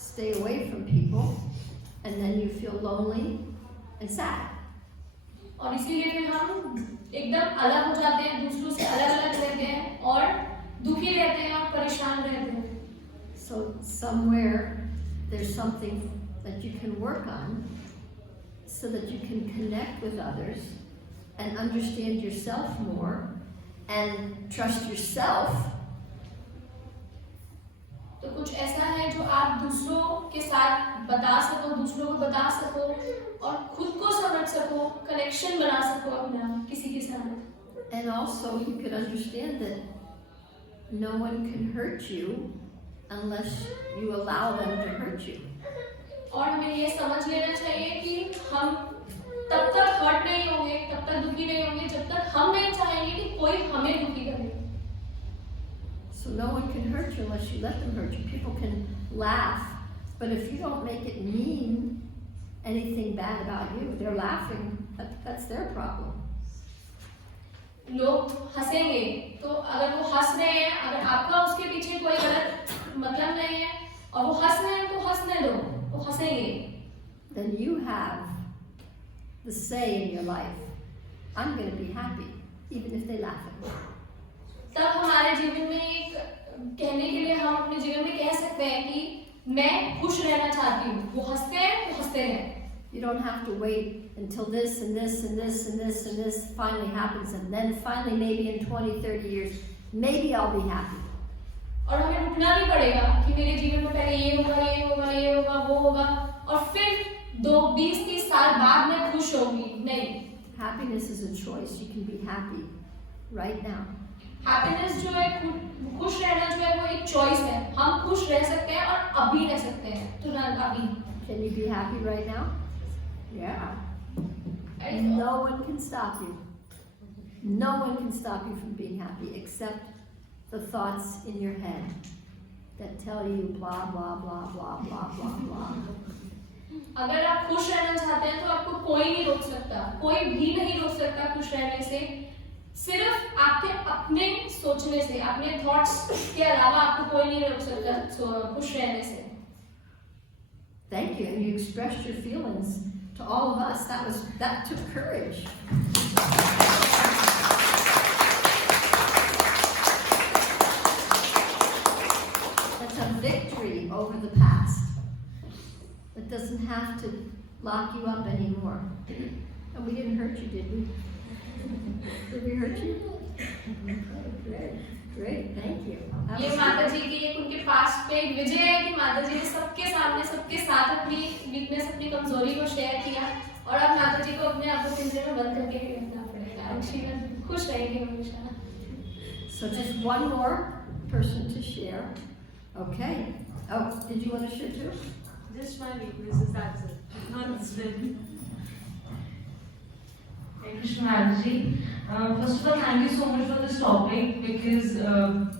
stay away from people and then you feel lonely and sad. और इसीलिए फिर हम एकदम अलग हो जाते हैं, दूसरों से अलग अलग रहते हैं और दुखी रहते हैं और परेशान रहते हैं. So somewhere there's something that you can work on so that you can connect with others and understand yourself more and trust yourself. तो कुछ ऐसा है जो आप दूसरों के साथ बता सको, दूसरों को बता सको और खुद को समझ सको, कनेक्शन बना सको अपना किसी के साथ. And also you could understand that no one can hurt you unless you allow them to hurt you. और हमें ये समझ लेना चाहिए कि हम तब तक हर्ट नहीं होंगे, तब तक दुखी नहीं होंगे जब तक हम नहीं चाहेंगे कि कोई हमें दुखी करे. So no one can hurt you unless you let them hurt you. People can laugh, but if you don't make it mean anything bad about you, they're laughing. That's their problem. लोग हंसेंगे, तो अगर वो हंस रहे हैं, अगर आपका उसके पीछे कोई गलत मतलब नहीं है और वो हंस रहे हैं तो हंसने दो, वो हंसेंगे. Then you have the say in your life. I'm going to be happy, even if they laugh at me. तब हमारे जीवन में एक कहने के लिए हम अपने जीवन में कह सकते हैं कि मैं खुश रहना चाहती हूँ. वो हंसते हैं तो हंसते हैं. You don't have to wait until this and this and this and this and this finally happens, and then finally maybe in 20, 30 years, maybe I'll be happy. और हमें रुकना नहीं पड़ेगा कि मेरे जीवन में पहले ये होगा, ये होगा, ये होगा, वो होगा और फिर 20-30 साल बाद मैं खुश होंगी. नहीं. Happiness is a choice. You can be happy right now. Happiness जो है, खुश रहना जो है वो एक चॉइस है. हम खुश रह सकते हैं और अभी रह सकते हैं, तुरंत अभी. Can you be happy right now? Yeah. No one can stop you. No one can stop you from being happy except the thoughts in your head that tell you blah blah blah blah blah blah blah. अगर आप खुश रहना चाहते हैं तो आपको कोई नहीं रोक सकता, कोई भी नहीं रोक सकता खुश रहने से. सिर्फ आपके अपने सोचने से, अपने थॉट्स के अलावा आपको कोई नहीं रोक सकता खुश रहने से. Thank you. And you expressed your feelings to all of us. That took courage. That's a victory over the past. It doesn't have to lock you up anymore. And we didn't hurt you, did we? Did we hurt you? Great, great, thank you. ये माता जी की एक उनके past पे एक विजय है कि माता जी ने सबके सामने सबके साथ अपनी वीकनेस अपनी कमजोरी को शेयर किया और अब माता जी को अपने आप को पिंजरे में बंद करके ही रखना पड़ेगा और जीवन खुश रहेगी हमेशा. So just one more person to share. Okay. Oh, did you want to share too? Just my weaknesses, that's it. Not strength. Hare Krishna Mataji. First of all, thank you so much for this topic because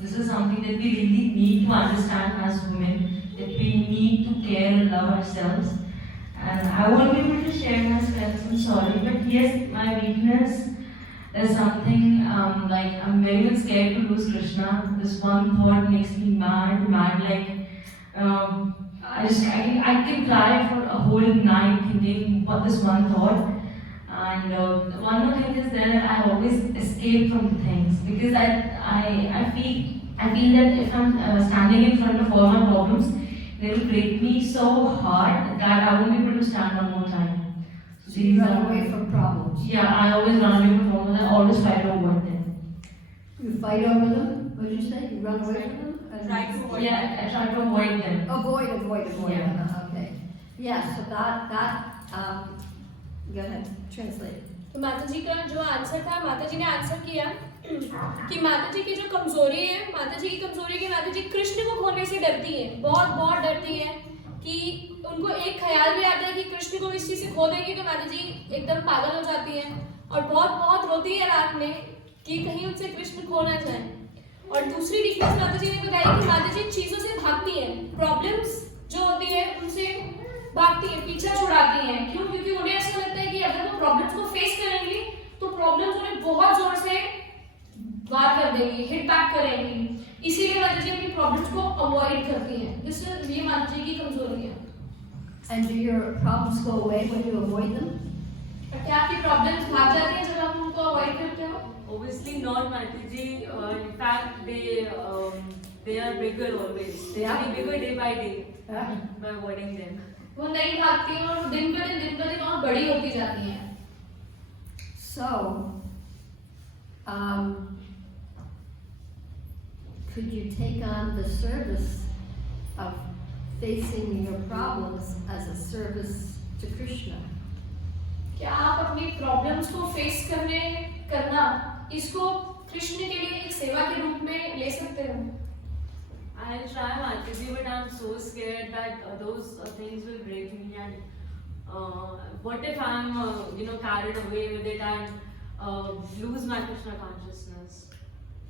this is something that we really need to understand as women, that we need to care and love ourselves. And I won't be able to share my strengths, I'm sorry, but yes, my weakness is something like I'm very much scared to lose Krishna. This one thought makes me mad, like I can cry for a whole night thinking about this one thought. And one more thing is that I always escape from things because I feel that if I'm standing in front of all my problems, they will break me so hard that I won't be able to stand one more time. So you run away from problems. Yeah, I always run away from problems. I always try to avoid them. You fight over them? What did you say? You run away from them? Try to avoid Yeah, I try to avoid them. Avoid Yeah. them. Okay. Yeah, so go ahead, translate. तो माता जी का जो answer था माता जी ने answer किया कि माता जी की जो कमजोरी है माता जी की कमजोरी की माता जी कृष्ण को खोने से डरती हैं बहुत बहुत डरती हैं कि उनको एक ख्याल भी आता है कि कृष्ण को इस चीज से खो देंगी तो माता जी एकदम पागल हो जाती हैं और बहुत बहुत रोती है रात में कि कहीं उनसे कृष्ण खो ना जाए. और दूसरी वीकनेस माता जी ने बताई कि माता जी चीजों से भागती हैं प्रॉब्लम्स जो होती है उनसे भागती है पीछा छुड़ाती हैं. क्यों? क्योंकि उन्हें ऐसा लगता है कि अगर वो प्रॉब्लम्स को फेस करेंगी तो प्रॉब्लम्स उन्हें बहुत जोर से वार कर देंगी हिट बैक करेंगी. इसीलिए माता जी अपनी प्रॉब्लम्स को अवॉइड करती हैं. ये माता जी की कमजोरी है. And do your problems go away when you avoid them? क्या आपकी प्रॉब्लम्स भाग जाती हैं जब आप उनको अवॉइड करते हो? Obviously not, Mataji. In fact, they are bigger always. They are bigger day by day by avoiding them. वो नहीं भागती हैं और दिन ब दिन और बड़ी होती जाती हैं. So, could you take on the service of facing your problems as a service to Krishna? क्या आप अपनी प्रॉब्लम्स को फेस करना इसको कृष्ण के लिए एक सेवा के रूप में ले सकते हो? I'll try, Mataji, but I'm so scared that those things will break me. And what if I'm, carried away with it and lose my Krishna consciousness?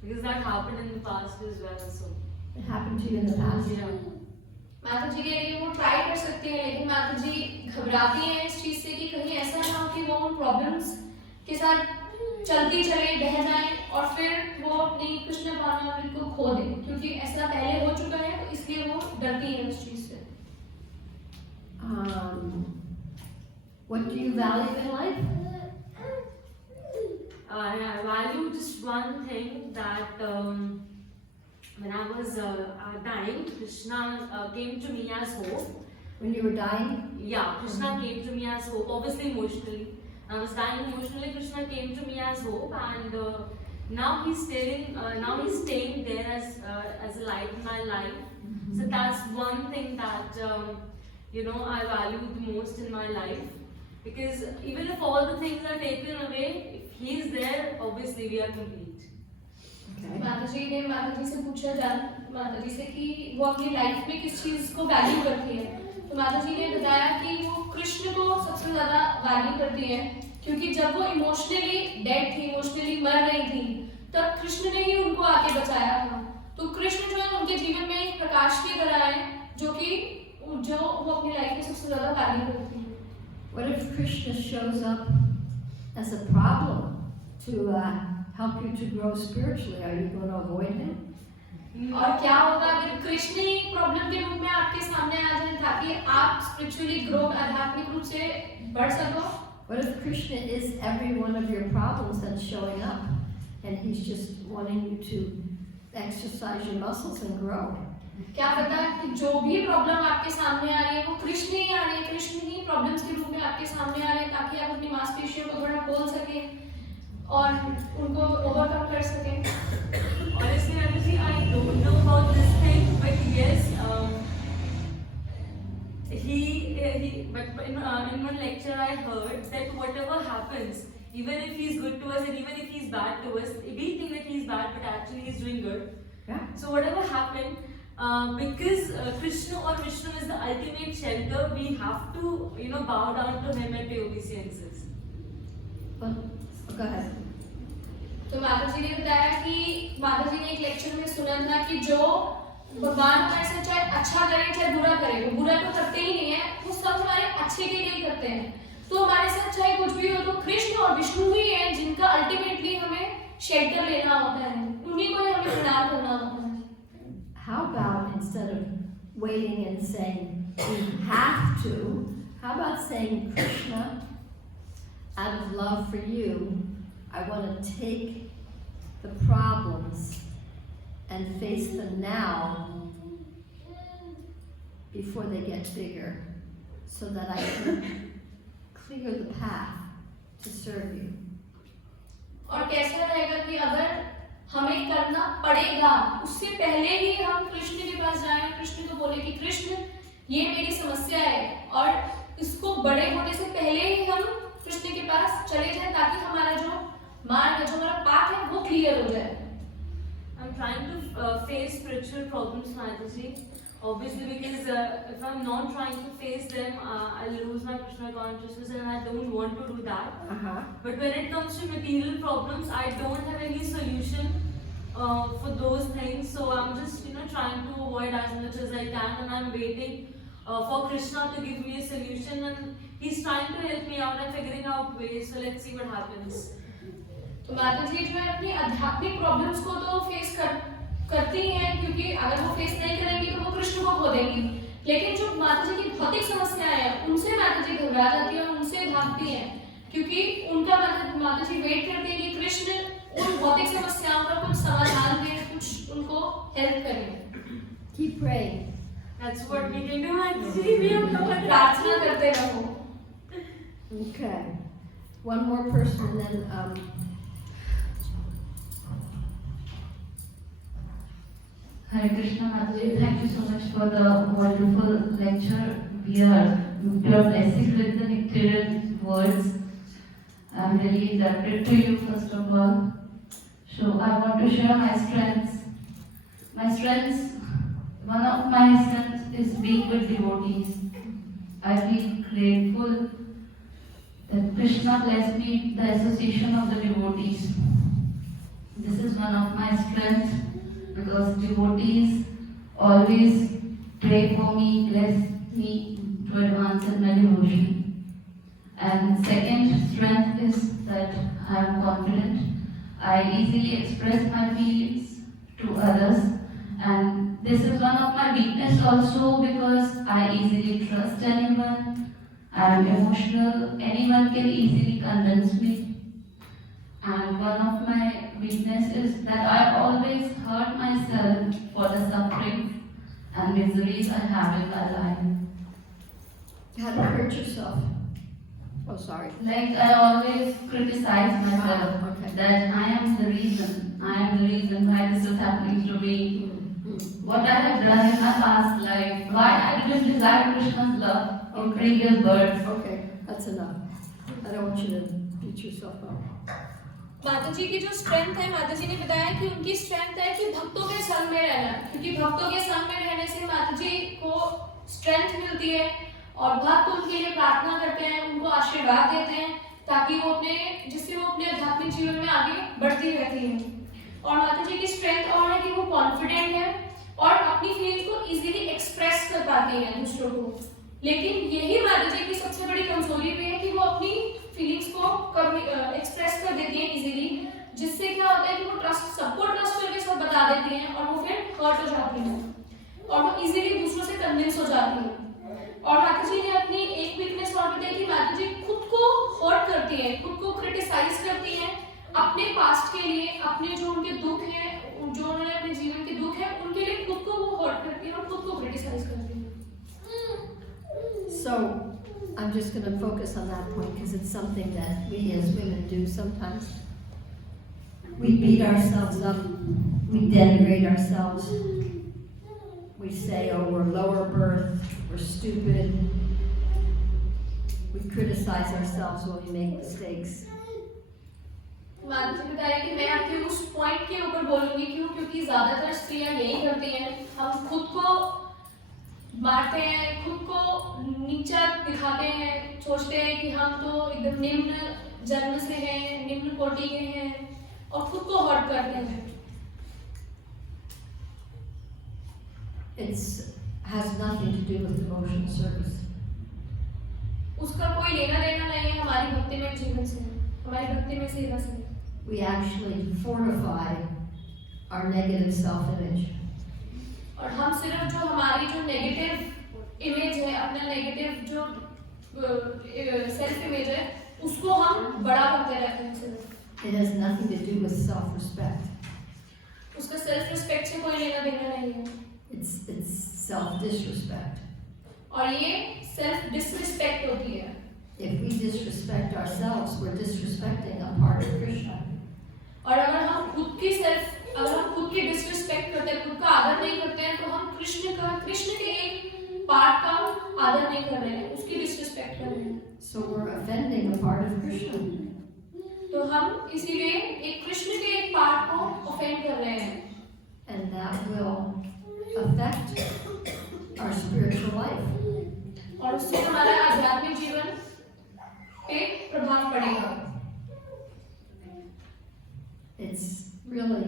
Because that happened in the past as well. So It happened to you in the past? yeah. माता जी के लिए वो try कर सकते हैं लेकिन माता जी घबराती हैं इस चीज से कि कहीं ऐसा ना हो कि वो उन प्रॉब्लम्स के साथ चलती चले बह जाए और फिर वो अपनी कृष्ण भावना को खो दे क्योंकि ऐसा पहले हो चुका है तो इसलिए वो डरती है उस चीज से. What do you value in life? I value just one thing that when I was dying, Krishna came to me as hope. When you were dying? Yeah, Krishna came to me as hope, obviously emotionally. I was dying emotionally, Krishna came to me as hope, and now he's staying there as a light in my life. So that's one thing that I value the most in my life. Because even if all the things are taken away, if he's there, obviously we are complete. माता जी ने माता जी से पूछा माता जी से कि वो अपनी लाइफ में किस चीज को वैल्यू करती है तो माता जी ने बताया कि वो कृष्ण को सबसे ज्यादा वैल्यू करती है क्योंकि जब वो इमोशनली डेड थी इमोशनली मर रही थी तब कृष्ण ने ही उनको आके बचाया था. तो कृष्ण जो है उनके जीवन में एक प्रकाश की तरह है जो वो अपनी लाइफ में सबसे ज्यादा वैल्यू करती है. What if Krishna shows up as a problem to help you to grow spiritually? Are you going to avoid him? और क्या होगा अगर कृष्ण ही प्रॉब्लम के रूप में आपके सामने आ जाए ताकि आप स्पिरिचुअली ग्रो आध्यात्मिक रूप से बढ़ सको? What if Krishna is every one of your problems that's showing up and he's just wanting you to exercise your muscles and grow? क्या पता कि जो भी प्रॉब्लम आपके सामने आ रही है वो कृष्ण ही आ रही है, कृष्ण ही प्रॉब्लम्स के रूप में आपके सामने आ रहे हैं, ताकि आप अपनी मांसपेशियों को थोड़ा खोल सकें और उनको ओवरकम कर सकें। Honestly, Anusha, I don't know about this thing, but yes, but in one lecture I heard that whatever happens, even if he's good to us and even if he's bad to us, we think that he's bad, but actually he's doing good. Yeah. So whatever happened, because Krishna or Vishnu is the ultimate shelter, we have to, bow down to him and pay obeisances. Well, go ahead. तो माता जी ने बताया कि माता जी ने एक lecture में सुना था कि जो भगवान हमारे साथ चाहे अच्छा करे चाहे बुरा करे, वो बुरा तो करते ही नहीं है, वो सब हमारे अच्छे के लिए करते हैं। तो हमारे साथ चाहे कुछ भी हो तो कृष्ण और विष्णु ही है जिनका अल्टीमेटली हमें शेल्टर लेना होता है, उन्हीं को ही हमें प्रणाम करना होता है। How about instead of waiting and saying we have to, how about saying, Krishna, out of love for you, I want to take the problems and face them now before they get bigger, so that I can clear the path to serve you. और कैसा रहेगा कि अगर हमें करना पड़ेगा उससे पहले ही हम कृष्ण के पास जाएं, कृष्ण को बोले कि कृष्ण ये मेरी समस्या है, और इसको बड़े होने से पहले ही हम कृष्ण के पास चले जाएं ताकि हमारा जो मार्ग है, जो हमारा पाथ है वो क्लियर हो जाए। I'm trying to face spiritual problems, Mataji. Obviously, because if I'm not trying to face them, I'll lose my Krishna consciousness, and I don't want to do that. But when it comes to material problems, I don't have any solution for those things. So I'm just, trying to avoid as much as I can, and I'm waiting for Krishna to give me a solution, and he's trying to help me out and figuring out ways. So let's see what happens. तो माता जी जो है अपनी आध्यात्मिक problems को तो face करती हैं, क्योंकि अगर वो फेस नहीं करेंगी तो वो कृष्ण को खो देंगी, लेकिन जो माता जी की भौतिक समस्याएं हैं उनसे माता जी घबरा जाती है और उनसे भागती हैं, क्योंकि उनका माता जी वेट करती है कि कृष्ण उन भौतिक समस्याओं का कुछ समाधान दें, कुछ उनको हेल्प करें। Keep praying. That's what we can do, Mataji. We have no other. प्रार्थना करते रहो। Okay. One more person, and then Hare Krishna, Mataji, thank you so much for the wonderful lecture. We are blessed with the nectarian words. I'm really indebted to you, first of all. So I want to share my strengths. One of my strengths is being with devotees. I feel grateful that Krishna blessed me the association of the devotees. This is one of my strengths, because devotees always pray for me, bless me to advance in my devotion. And second strength is that I am confident. I easily express my feelings to others, and this is one of my weakness also, because I easily trust anyone. I am emotional. Anyone can easily convince me. And one of my weakness is that I always hurt myself for the suffering and miseries I have in my life. how to hurt yourself. Oh, sorry. Like I always criticize myself Okay. that I am the reason why this is happening to me. What I have done in my past life, why I didn't desire Krishna's love in previous births. Okay, that's enough. I don't want you to beat yourself up. माता जी की जो strength है, माता जी ने बताया कि उनकी strength है कि भक्तों के संग में रहना, क्योंकि भक्तों के संग में रहने से माता जी को स्ट्रेंथ मिलती है और भक्त उनके लिए प्रार्थना करते हैं, उनको आशीर्वाद देते हैं, ताकि वो जिससे वो अपने आध्यात्मिक जीवन में आगे बढ़ती रहती हैं। और माता जी की स्ट्रेंथ और है कि वो कॉन्फिडेंट है और अपनी फीलिंग्स को इजीली एक्सप्रेस कर पाती हैं दूसरों को। लेकिन यही माता जी की सबसे बड़ी कमजोरी भी है कि वो अपनी फीलिंग्स को एक्सप्रेस कर देती हैं इजीली, जिससे क्या होता है कि वो सबको ट्रस्ट करके सब बता देती हैं और वो फिर हर्ट हो जाती हैं और वो इजीली दूसरों से कन्विंस हो जाती हैं। और माता जी ने अपनी एक वीकनेस और बताई कि माता जी खुद को हर्ट करती हैं, खुद को क्रिटिसाइज करती हैं अपने पास्ट के लिए, अपने जो उनके दुख हैं, जो उन्होंने अपने जीवन के दुख हैं, उनके लिए खुद को वो हर्ट करती है और खुद को क्रिटिसाइज करती है. So, I'm just going to focus on that point because it's something that we as women do sometimes. We beat ourselves up, we denigrate ourselves, we say, oh, we're lower birth, we're stupid, we criticize ourselves when we make mistakes. मानसिक बता रही कि मैं आपके उस point के ऊपर बोलूंगी क्यों, क्योंकि ज्यादातर स्त्रियां यही करती हैं. हम खुद को मारते हैं, खुद को नीचा दिखाते हैं, सोचते हैं कि हम तो एकदम निम्न जन्म से हैं, निम्न कोटि के हैं और खुद को हर्ट करते हैं. It has nothing to do with devotional service. उसका कोई लेना देना नहीं है हमारी भक्ति में जीवन से, हमारी भक्ति में सेवा से. We actually fortify our negative self-image. और हम सिर्फ जो हमारी जो नेगेटिव इमेज है, अपना नेगेटिव जो सेल्फ इमेज है, उसको हम बड़ा करते रहते हैं सिर्फ. It has nothing to do with self-respect. उसका सेल्फ रिस्पेक्ट से कोई लेना देना नहीं है. It's self-disrespect. और ये सेल्फ डिसरिस्पेक्ट होती है. If we disrespect ourselves, we're disrespecting a part of Krishna. और अगर हम खुद की डिसरिस्पेक्ट करते हैं, खुद का आदर नहीं करते हैं, तो हम कृष्ण के एक पार्ट का आदर नहीं कर रहे हैं, उसकी डिसरिस्पेक्ट कर रहे हैं. So we're offending a part of Krishna. तो हम इसीलिए एक कृष्ण के एक पार्ट को ऑफेंड कर रहे हैं. And that will affect our spiritual life. और उससे हमारा आध्यात्मिक जीवन पे प्रभाव पड़ेगा. It's really,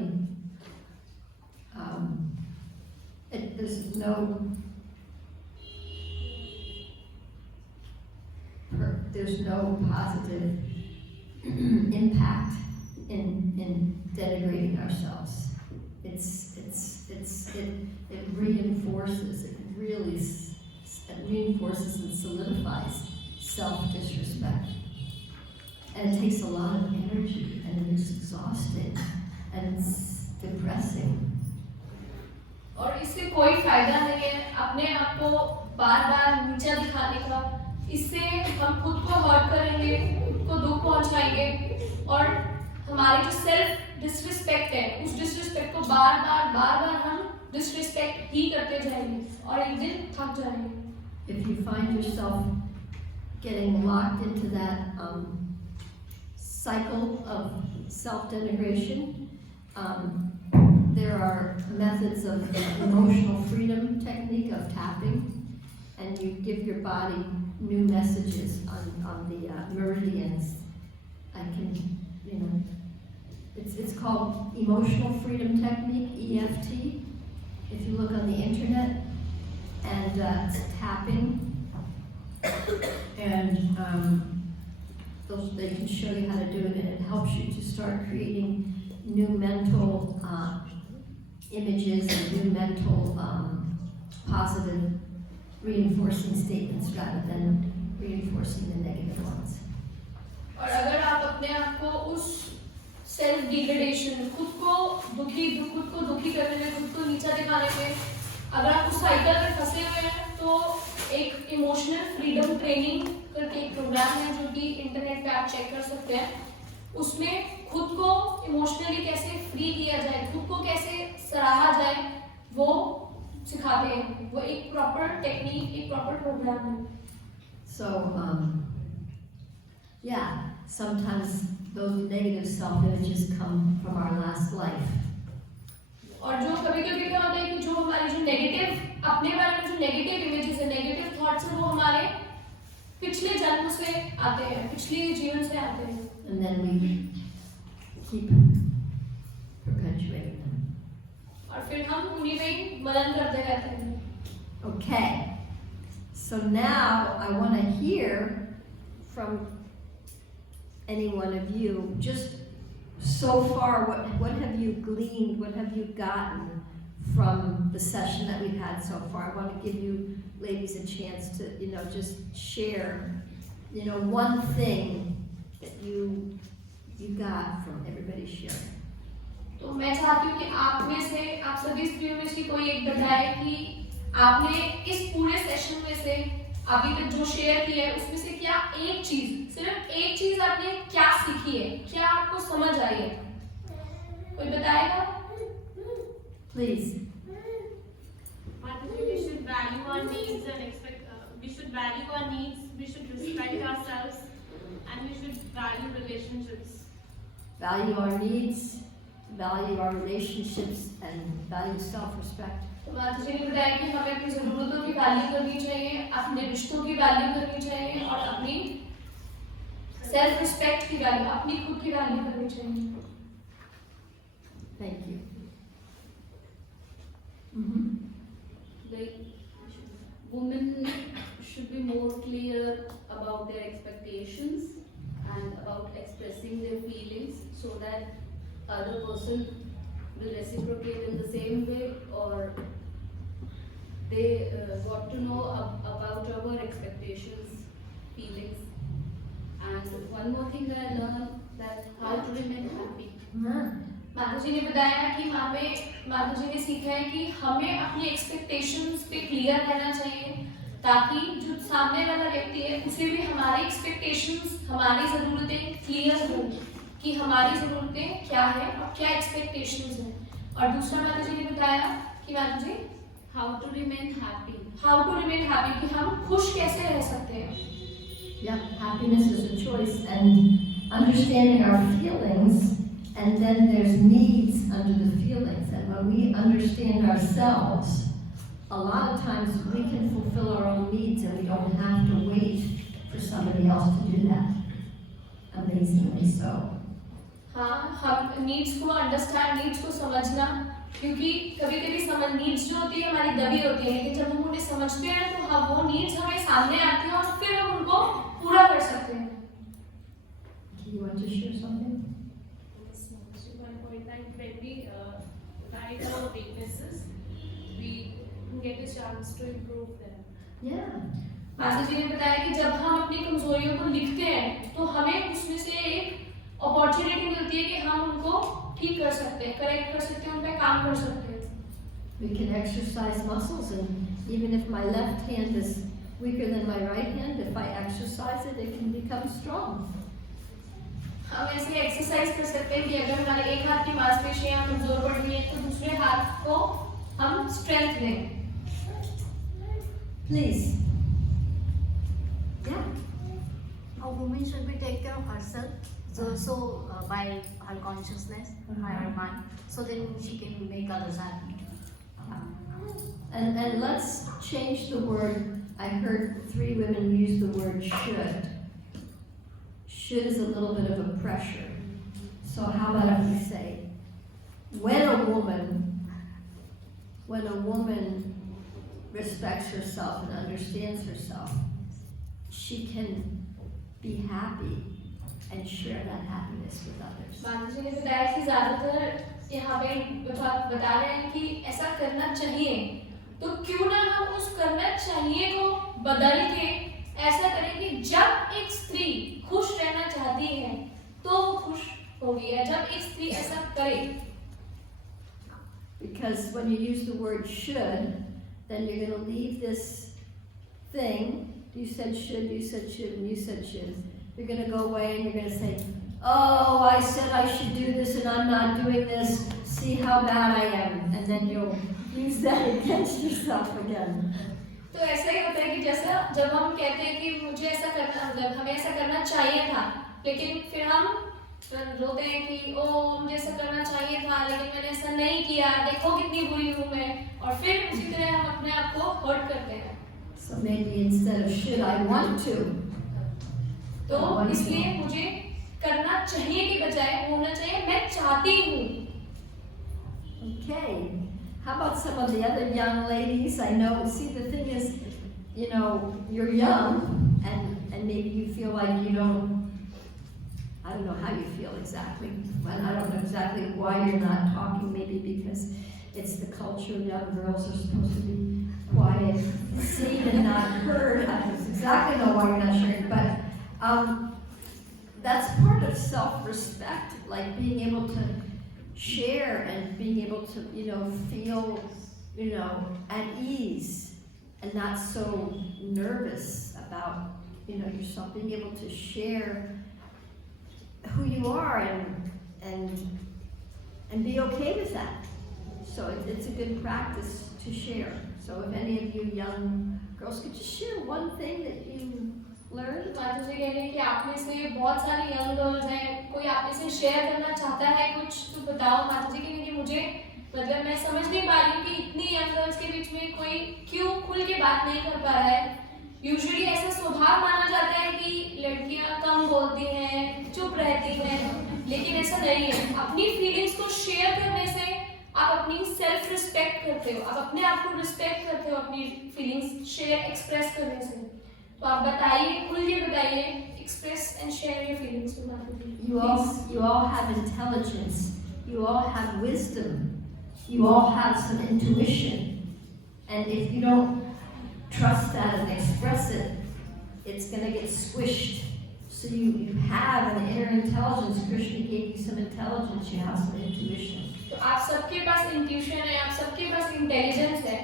there's no positive impact in denigrating ourselves. It reinforces, it reinforces and solidifies self-disrespect. And it takes a lot of energy, and it's exhausting, and it's depressing. और इससे कोई फायदा नहीं है अपने आप को बार बार नीचा दिखाने का. इससे हम खुद को हर्ट करेंगे, खुद को दुख पहुंचाएंगे और हमारी जो सेल्फ डिसरिस्पेक्ट है, उस डिसरिस्पेक्ट को बार बार हम डिसरिस्पेक्ट ही करते जाएंगे और एक दिन थक जाएंगे. If you find yourself getting locked into that cycle of self-denigration, there are methods of emotional freedom technique of tapping, and you give your body new messages on the meridians. It's called emotional freedom technique, EFT. If you look on the internet, and it's tapping, and they can show you how to do it, and it helps you to start creating new mental images and new mental positive reinforcing statements rather than reinforcing the negative ones. और अगर आप अपने आप को उस self degradation, खुद को दुखी करने में, खुद को नीचा दिखाने में, अगर आप उस साइकिल में फंसे हुए हैं, तो एक इमोशनल फ्रीडम ट्रेनिंग करके एक प्रोग्राम है जो कि इंटरनेट पे आप चेक कर सकते हैं. उसमें खुद को इमोशनली कैसे फ्री किया जाए, खुद को कैसे सराहा जाए, वो सिखाते हैं. वो एक प्रॉपर टेक्निक, एक प्रॉपर प्रोग्राम है. So, sometimes those negative self-images come from our last life. और जो कभी-कभी क्या होता है कि जो हमारी जो नेगेटिव, अपने बारे में जो नेगेटिव इमेजेस है, नेगेटिव थॉट्स हैं, वो हमारे पिछले जन्म से आते हैं, पिछले जीवन से आते हैं. And then we keep perpetuating them. और फिर हम उन्हीं में ही मनन करते रहते हैं. Okay, so now I want to hear from any one of you, just so far, what have you gleaned, what have you gotten from the session that we've had so far? I want to give you ladies a chance to, just share, one thing that you you got from everybody's sharing. तो मैं चाहती हूँ कि आप में से, आप सभी स्त्रियों में से कोई एक बताए कि आपने इस पूरे सेशन में से अभी तक जो शेयर किया है उसमें से क्या एक चीज, सिर्फ एक चीज आपने क्या सीखी है, क्या आपको समझ आई है? कोई बताएगा? Please. Mataji, we should value our needs and we should value our needs, we should respect ourselves, and we should value relationships. Value our needs, value our relationships, and value self-respect. तो माता जी ने बताया कि हमें अपनी जरूरतों की value करनी चाहिए, अपने रिश्तों की वैल्यू करनी चाहिए और अपनी सेल्फ रिस्पेक्ट की वैल्यू, अपनी खुद की वैल्यू करनी चाहिए. Thank you. Like, women should be more clear about their expectations and about expressing their feelings so that other person will reciprocate in the same way, or they got to know about our expectations, feelings. And one more thing that I learned, that how to remain happy. माता जी ने बताया कि माता जी ने सीखा है कि हमें अपनी एक्सपेक्टेशंस पे क्लियर रहना चाहिए ताकि जो सामने वाला व्यक्ति है उसे भी हमारी एक्सपेक्टेशंस, हमारी ज़रूरतें क्लियर हो कि हमारी ज़रूरतें क्या है और क्या एक्सपेक्टेशंस हैं. और दूसरा माता जी ने बताया कि माता जी How to remain happy. How to remain happy, कि हम खुश कैसे रह सकते हैं. Yeah, happiness is a choice, and understanding our feelings, and then there's needs under the feelings. And when we understand ourselves, a lot of times we can fulfill our own needs and we don't have to wait for somebody else to do that. Amazingly so. हाँ, हम needs को understand, needs को समझना, क्योंकि कभी कभी needs जो होती है हमारी दबी होती है, लेकिन जब हम उन्हें समझते हैं तो हम वो नीड्स हमें सामने आती हैं और फिर हम उनको पूरा कर सकते हैं. Do you want to share something? One point, that when we write our weaknesses, we get a chance to improve them. Yeah. माता जी ने बताया कि जब हम अपनी कमजोरियों को लिखते हैं तो हमें उसमें से एक अपॉर्चुनिटी मिलती है कि हम उनको ठीक कर सकते हैं, करेक्ट कर सकते हैं, उन पे काम कर सकते हैं. We can exercise muscles, and even if my left hand is weaker than my right hand, if I exercise it, it can become strong. हम ऐसे एक्सरसाइज कर सकते हैं कि अगर हमारे एक हाथ की मांसपेशियां कमजोर पड़ रही हैं तो दूसरे हाथ को हम स्ट्रेंथ दें. Please. Yeah. A woman should be take care of herself, so by her consciousness, her mind, so then she can make others happy. And let's change the word. I heard 3 women use the word should. Should is a little bit of a pressure. So how about if we say, when a woman respects herself and understands herself, she can be happy and share that happiness with others. माता जी ने बताया कि ज्यादातर यहाँ पे बता रहे हैं कि ऐसा करना चाहिए, तो क्यों ना हम उस करना चाहिए को बदल के ऐसा करें कि जब एक स्त्री खुश रहना चाहती है तो वो खुश होगी, या जब एक स्त्री ऐसा करे. Because when you use the word should, then you're going to leave this thing. You said should, you said should, and you said should. You're going to go away and you're going to say, oh, I said I should do this and I'm not doing this. See how bad I am. And then you'll use that against yourself again. तो ऐसा ही होता है कि जैसा जब हम कहते हैं कि मुझे ऐसा करना, मतलब हमें ऐसा करना चाहिए था, लेकिन फिर हम रोते हैं कि ओ मुझे ऐसा करना चाहिए था लेकिन मैंने ऐसा नहीं किया, देखो कितनी बुरी हूँ मैं, और फिर उसी तरह हम अपने आप को हर्ट करते हैं. So maybe instead of should, I want to. तो इसलिए मुझे करना चाहिए की बजाय होना चाहिए मैं चाहती हूँ. Okay. How about some of the other young ladies? I know, see, the thing is, you know, you're young and maybe you feel like you don't, I don't know how you feel exactly. Well, I don't know exactly why you're not talking, maybe because it's the culture, young girls are supposed to be quiet, seen and not heard. I don't exactly know why you're not sharing, but that's part of self-respect, like being able to share and being able to, feel, at ease and not so nervous about, yourself, being able to share who you are and be okay with that. So it's a good practice to share. So if any of you young girls could just share one thing that you learned. माता जी कह रही हैं कि आप में से बहुत सारी यंग गर्ल्स हैं, कोई आप में से शेयर करना चाहता है कुछ तो बताओ। माता जी कह रही हैं कि मुझे मतलब मैं समझ नहीं पा रही हूँ कि इतनी यंग गर्ल्स के बीच में कोई क्यों खुल के बात नहीं कर पा रहा है। यूजुअली ऐसा स्वभाव माना जाता है कि लड़कियां कम बोलती हैं, चुप रहती हैं, लेकिन ऐसा नहीं है। अपनी फीलिंग्स को शेयर करने से आप अपनी सेल्फ रिस्पेक्ट करते हो, आप अपने आप को रिस्पेक्ट करते हो अपनी फीलिंग्स शेयर एक्सप्रेस करने से। तो आप बताइए, खुल के बताइए, express and share your feelings with other people. You all have intelligence, you all have wisdom, you all have some intuition, and if you don't trust that and express it, it's going to get squished. So you have an inner intelligence. Krishna gave you some intelligence, you have some intuition. तो आप सबके पास intuition है, आप सबके पास intelligence है।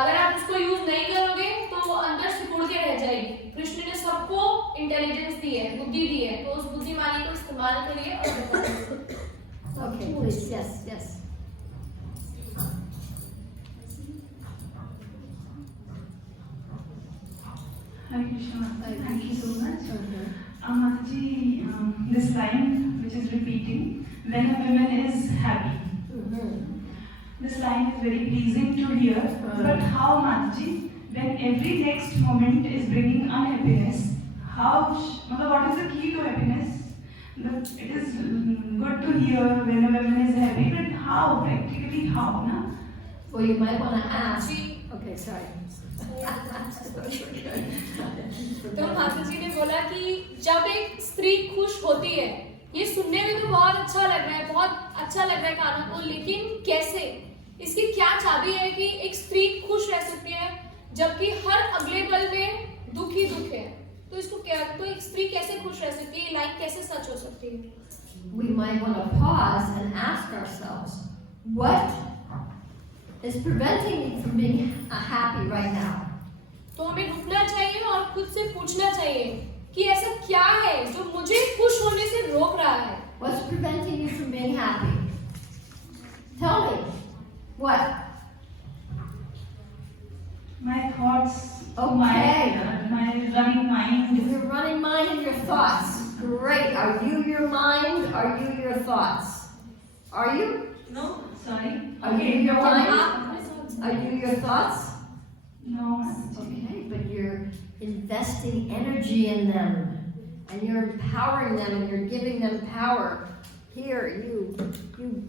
अगर आप उसको यूज नहीं करोगे तो वो अंदर सिकुड़ के रह जाएगी। कृष्ण ने सबको इंटेलिजेंस दी है, बुद्धि दी है, तो उस बुद्धिमानी को इस्तेमाल करिए और बताइए। Okay, please, yes. Hare Krishna. Thank you so much. Mm-hmm. Mataji, this line which is repeating, when a woman is happy. Mm-hmm. This line is very pleasing to hear. But how, Mataji, when every next moment is bringing unhappiness, what is the key to happiness? It is good to hear when a woman is happy, but how? Practically how, na? Well, you might want to ask. Okay, sorry. तो माता जी ने बोला कि जब एक स्त्री खुश होती है, ये सुनने में तो बहुत अच्छा लग रहा है, बहुत अच्छा लग रहा है कानों को, लेकिन कैसे? इसकी क्या चाबी है कि एक स्त्री खुश रह सकती है जबकि हर अगले पल में दुख ही दुख है? तो इसको क्या, तो एक स्त्री कैसे खुश रह सकती है? लाइफ कैसे सच हो सकती है? We might want to pause and ask ourselves, what is preventing me from being happy right now? तो हमें रुकना चाहिए और खुद से पूछना चाहिए कि ऐसा क्या है जो मुझे खुश होने से रोक रहा है? What's preventing you from being happy? Tell me. What? My thoughts, Okay. my running mind. Your running mind and your thoughts. Great. Are you your mind? Are you your thoughts? Are you? No, sorry. Are you your mind? Are you your thoughts? No. Okay, but you're investing energy in them, and you're empowering them, and you're giving them power. Here,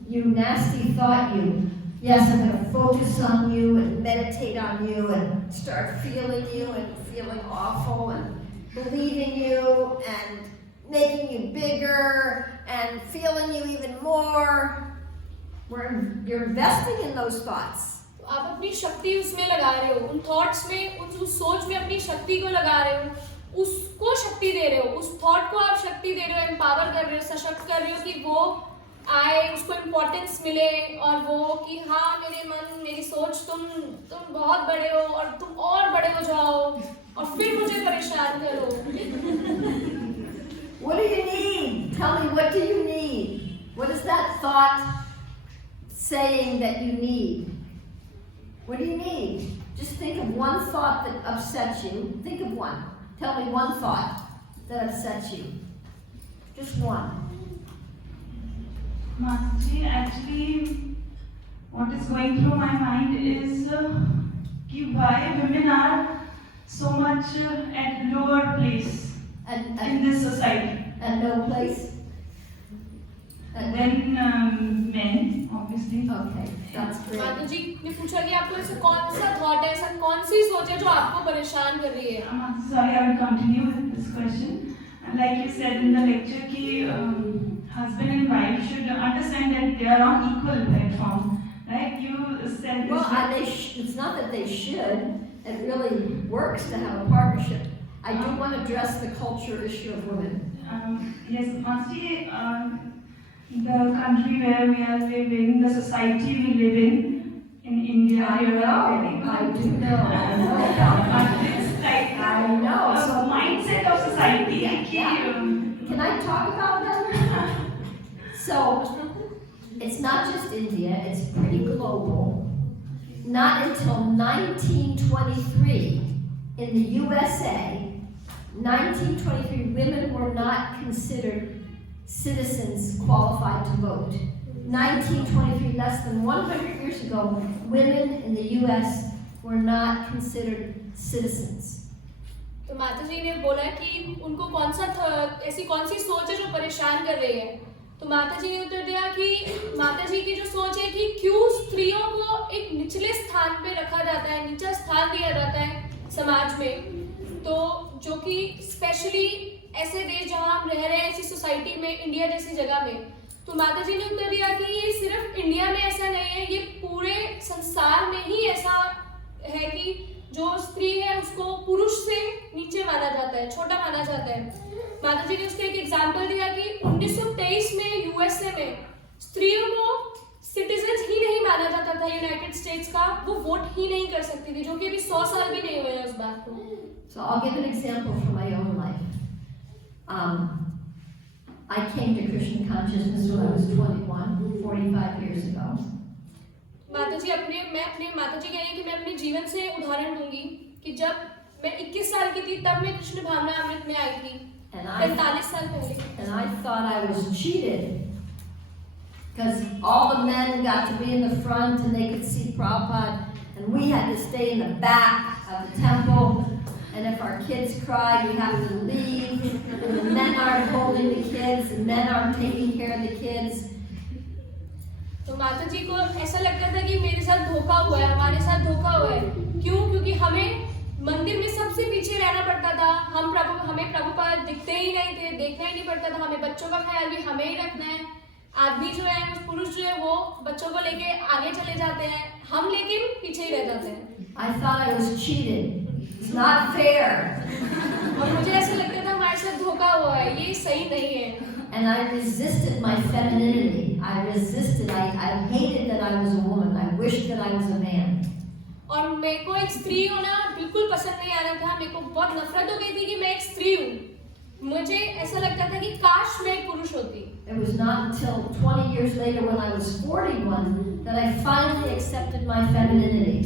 you nasty thought, you. Yes, I'm going to focus on you and meditate on you and start feeling you and feeling awful and believing you and making you bigger and feeling you even more. You're investing in those thoughts. आप अपनी शक्ति उसमें लगा रहे हो, उन thoughts में, उस सोच में अपनी शक्ति को लगा रहे हो, उसको शक्ति दे रहे हो, उस थॉट को आप शक्ति दे रहे हो, एम्पावर कर रहे हो, सशक्त कर रहे हो कि वो आए, उसको इम्पोर्टेंस मिले, और वो कि हाँ मेरे मन, मेरी सोच, तुम बहुत बड़े हो और तुम और बड़े हो जाओ और फिर मुझे परेशान करो। What do you need? Tell me, what do you need? What is that thought saying that you need? What do you need? Just think of one thought that upsets you. Think of one. Tell me one thought that upsets you. Just one. Mataji, actually, what is going through my mind is why women are so much at lower place in this society. At no place? Then men, obviously. Okay, that's great. माता जी ने पूछा कि आपको ऐसा कौन सा thought है, ऐसा कौन सी सोच है जो आपको परेशान कर रही है? Sorry, I will continue with this question. Like you said in the lecture, कि husband and wife should understand that they are on equal platform. Right? You said this. Well, it's not that they should. It really works to have a partnership. I do want to address the culture issue of women. Yes, Mansi, the country where we are living, the society we live in India, I you know, are very I do know, I know about that. It's like I know. a So mindset of society. Yeah. Can I talk about that? So, it's not just India, it's pretty global. Not until 1923 in the USA, 1923 women were not considered citizens qualified to vote. 1923, less than 100 years ago, women in the US were not considered citizens. तो माता जी ने बोला कि उनको ऐसी कौन सी सोच है जो परेशान कर रही है। तो माता जी ने उत्तर दिया कि माता जी की जो सोच है कि क्यों स्त्रियों को एक निचले स्थान पे रखा जाता है, नीचा स्थान दिया जाता है समाज में। तो जो कि स्पेशली ऐसे देश जहाँ हम रह रहे हैं, ऐसी सोसाइटी में, इंडिया जैसी जगह में। तो माता जी ने उत्तर दिया कि ये सिर्फ इंडिया में ऐसा नहीं है, ये पूरे संसार में ही ऐसा है कि जो स्त्री है उसको पुरुष से नीचे माना जाता है, छोटा माना जाता है। माता जी ने उसका एक एग्जाम्पल दिया कि 1923 में यूएसए में स्त्रियों को सिटीजन ही नहीं माना जाता था यूनाइटेड स्टेट्स का, वो वोट ही नहीं कर सकती थी, जो कि अभी 100 साल भी नहीं हुए हैं उस बात को। So I'll give an example from my own life. I came to Krishna consciousness when I was 21, 45 years ago. माता जी मैं अपने माता जी कहेंगे कि मैं अपने जीवन से उदाहरण दूंगी कि जब मैं 21 साल की थी तब मैं कृष्ण भावना अमृत में आई थी, 45 साल पहले। And I thought I was cheated because all the men got to be in the front and they could see Prabhupada, and we had to stay in the back of the temple. And if our kids cried, we had to leave. And the men aren't holding the kids, the men aren't taking care of the kids. तो माता जी को ऐसा लगता था कि मेरे साथ धोखा हुआ है, हमारे साथ धोखा हुआ है। क्यों? क्योंकि हमें मंदिर में सबसे पीछे रहना पड़ता था। हमें प्रभुपाद दिखते ही नहीं थे, देखना ही नहीं पड़ता था। हमें बच्चों का ख्याल भी हमें ही रखना है। आदमी जो है, पुरुष जो है, वो बच्चों को लेके आगे चले जाते हैं, हम लेकिन पीछे ही रह जाते हैं। I thought I was cheated. It's not fair. और मुझे ऐसा लगता था हमारे साथ धोखा हुआ है, ये सही नहीं है। And I resisted my femininity. I resisted. I hated that I was a woman. I wished that I was a man. और मेरे को एक स्त्री होना बिल्कुल पसंद नहीं आ रहा था। मेरे को बहुत नफरत हो गई थी कि मैं एक स्त्री हूँ। मुझे ऐसा लगता था कि काश मैं एक पुरुष होती। It was not until 20 years later when I was 41 that I finally accepted my femininity.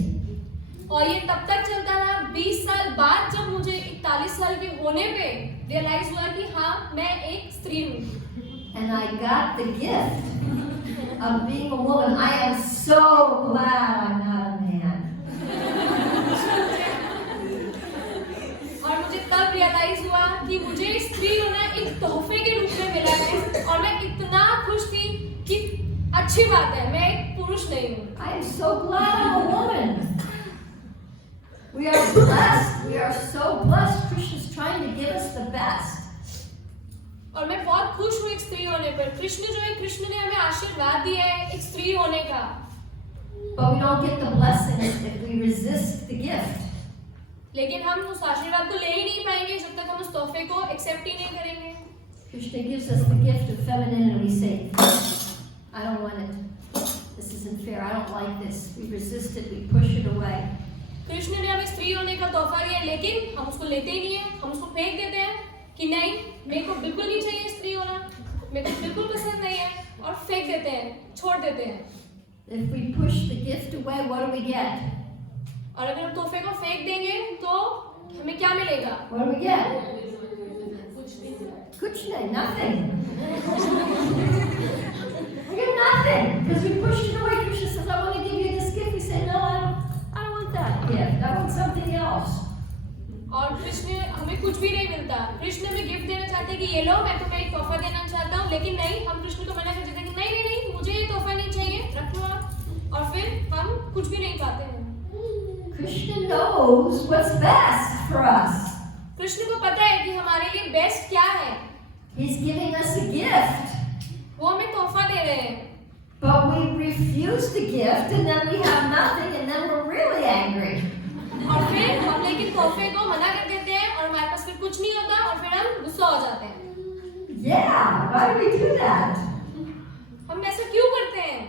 और ये तब तक चलता रहा 20 साल बाद, जब मुझे 41 साल के होने पे रियलाइज हुआ कि हाँ मैं एक स्त्री हूँ। And I got the gift of being a woman. I am so glad I'm not a man. और मुझे तब रियलाइज हुआ कि मुझे स्त्री होना एक तोहफे के रूप में मिला है, और मैं इतना खुश थी कि अच्छी बात है, मैं एक पुरुष नहीं हूँ। I am so glad I'm a woman. We are blessed. We are so blessed. Krishna's trying to give us the best. और मैं बहुत खुश हूँ एक स्त्री होने पर। कृष्ण जो है, कृष्ण ने हमें आशीर्वाद दिया है एक स्त्री होने का। But we don't get the blessings if we resist the gift. लेकिन हम उस आशीर्वाद को ले ही नहीं पाएंगे जब तक हम उस तोहफे को एक्सेप्ट ही नहीं करेंगे। Krishna gives us the gift of femininity and we say, I don't want it. This isn't fair. I don't like this. We resist it. We push it away. Krishna ने हमें स्त्री होने का तोहफा दिया, लेकिन हम उसको लेते ही नहीं है। हम उसको फेंक देते हैं कि नहीं, मेरे को बिल्कुल नहीं चाहिए स्त्री होना, मेरे को बिल्कुल पसंद नहीं है, और फेंक देते हैं, छोड़ देते हैं। If we push the gift away, what do we get? और अगर हम तोहफे को फेंक देंगे तो हमें क्या मिलेगा? What do we get? Kuch nahi, nothing. We get nothing because we pushed it away. Krishna says, I want to give you this gift. We say, no, I don't want that gift. I want something else. और कृष्ण हमें कुछ भी नहीं मिलता। कृष्ण हमें gift देना चाहते हैं कि ये लो, मैं तुम्हें एक तोहफा देना चाहता हूँ, लेकिन नहीं, हम कृष्ण को मना कर देते हैं कि नहीं नहीं नहीं, मुझे ये तोहफा नहीं चाहिए, रख लो आप। और फिर हम कुछ भी नहीं पाते हैं। Krishna knows what's best for us. Krishna को पता है कि हमारे लिए बेस्ट क्या है। He's giving us a gift. वो हमें तोहफा दे रहे हैं। But we refuse the gift and then we have nothing and then we're really angry. और फिर हम लेकिन तोहफे को मना कर देते हैं और हमारे पास फिर कुछ नहीं होता और फिर हम गुस्सा हो जाते हैं। Yeah, why do we do that? हम ऐसा क्यों करते हैं?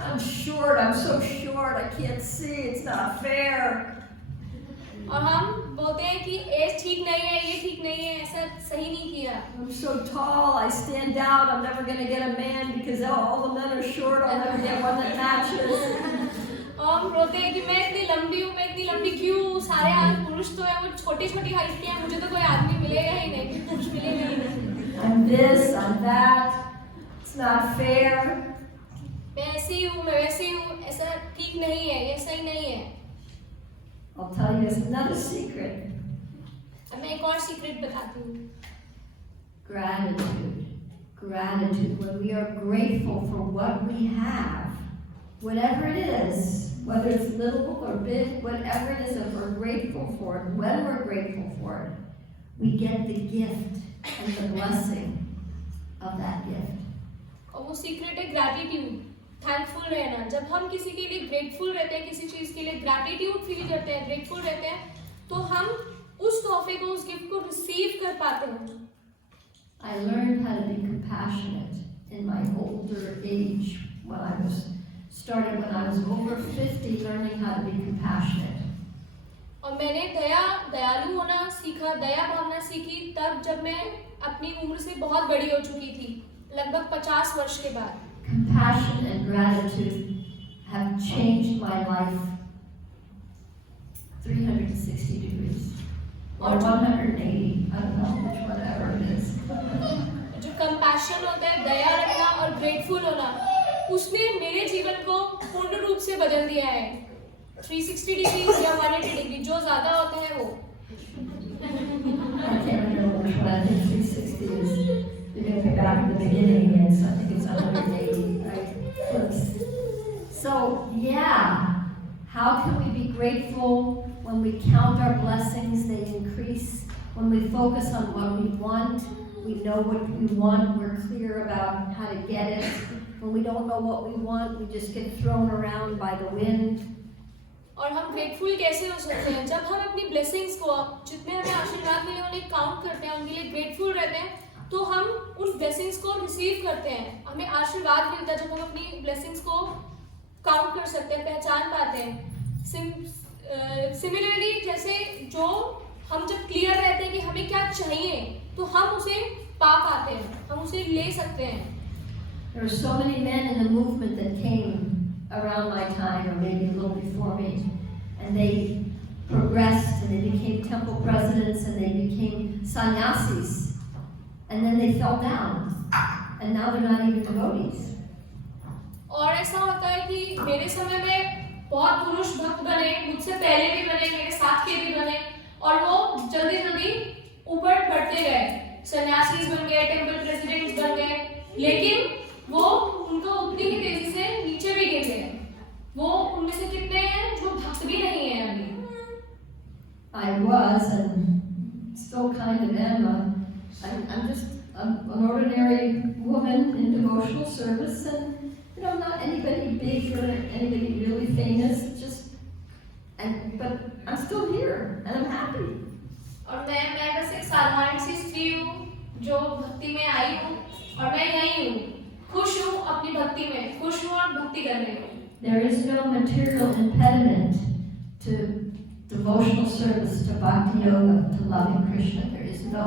I'm short, I'm so short, I can't see, it's not fair. और हम बोलते हैं कि एज ठीक नहीं है, ये ठीक नहीं है, ऐसा सही नहीं किया। I'm so tall, I stand out, I'm never going to get a man because all the men are short, I'll never get one that matches. और हम बोलते हैं कि मैं इतनी लंबी हूँ, मैं इतनी लंबी क्यों? सारे आज पुरुष तो है, वो छोटी छोटी हाइट के हैं, मुझे तो कोई आदमी मिलेगा ही नहीं, पुरुष मिलेगा ही नहीं। I'm this, I'm that, it's not fair. मैं ऐसी हूँ, मैं वैसी हूँ, ऐसा ठीक नहीं है, ये सही नहीं है। I'll tell you another secret. अब मैं एक और सीक्रेट बताती हूँ। Gratitude. Gratitude. When we are grateful for what we have, whatever it is, whether it's little or big, whatever it is, if we're grateful for it, when we're grateful for it, we get the gift and the blessing of that gift. और वो secret है gratitude, thankful रहना। जब हम किसी के लिए grateful रहते हैं, किसी चीज़ के लिए ग्रैटिट्यूड फील करते हैं, ग्रेटफुल रहते हैं, तो हम उस तोहफे को, उस गिफ्ट को रिसीव कर पाते हैं। I learned how to be compassionate in my older age when I was over 50, learning how to be compassionate. और मैंने दयालु होना सीखा, दया भावना सीखी तब जब मैं अपनी उम्र से बहुत बड़ी हो चुकी थी, लगभग 50 वर्ष के बाद। Compassion and gratitude have changed my life 360 degrees. Or 180, I don't know which whatever it is. जो कंपैशन होता है, दया रखना और ग्रेटफुल होना, उसने मेरे जीवन को पूर्ण रूप से बदल दिया है। 360 डिग्री या 180 डिग्री, जो ज्यादा होता है वो। I can't remember which one. I think 360 is, you're going to pick back at the beginning again, so I think it's 180, right? Flips. So, yeah, how can we be grateful when we count our blessings, they increase. When we focus on what we want, we know what we want, we're clear about how to get it. When we don't know what we want, we just get thrown around by the wind. और हम grateful कैसे हो सकते हैं? जब हम अपनी blessings को, जितने हमें आशीर्वाद मिले उन्हें काउंट करते हैं, उनके लिए ग्रेटफुल रहते हैं, तो हम उस ब्लेसिंग्स को रिसीव करते हैं। हमें आशीर्वाद मिलता है जब हम अपनी ब्लेसिंग्स को काउंट कर सकते हैं, पहचान पाते हैं। सिमिलरली जैसे जो हम जब क्लियर रहते हैं कि हमें क्या चाहिए, तो हम उसे पा पाते हैं, हम उसे ले सकते हैं। There were so many men in the movement that came around my time, or maybe a little before me, and they progressed and they became temple presidents and they became sannyasis, and then they fell down, and now they're not even devotees. और ऐसा होता है कि मेरे समय में बहुत पुरुष भक्त बने, मुझसे पहले भी बने, मेरे साथ के भी बने, और वो जल्दी जल्दी ऊपर बढ़ते गए, सन्यासीज बन गए, टेम्पल प्रेसिडेंट्स बन गए, लेकिन वो उनको उतनी ही तेजी से नीचे भी गिर गए। वो उनमें से कितने हैं जो भक्त भी नहीं है अभी? I was and still kind of am. I'm just an ordinary woman in devotional service, and not anybody big or anybody really famous. But I'm still here and I'm happy. और मैं बस एक साधारण सी स्त्री हूँ जो भक्ति में आई हूँ, और मैं यही हूँ, खुश हूँ अपनी भक्ति में, खुश हूँ और भक्ति कर रही हूँ। There is no material impediment to devotional service, to bhakti yoga, to loving Krishna. There is no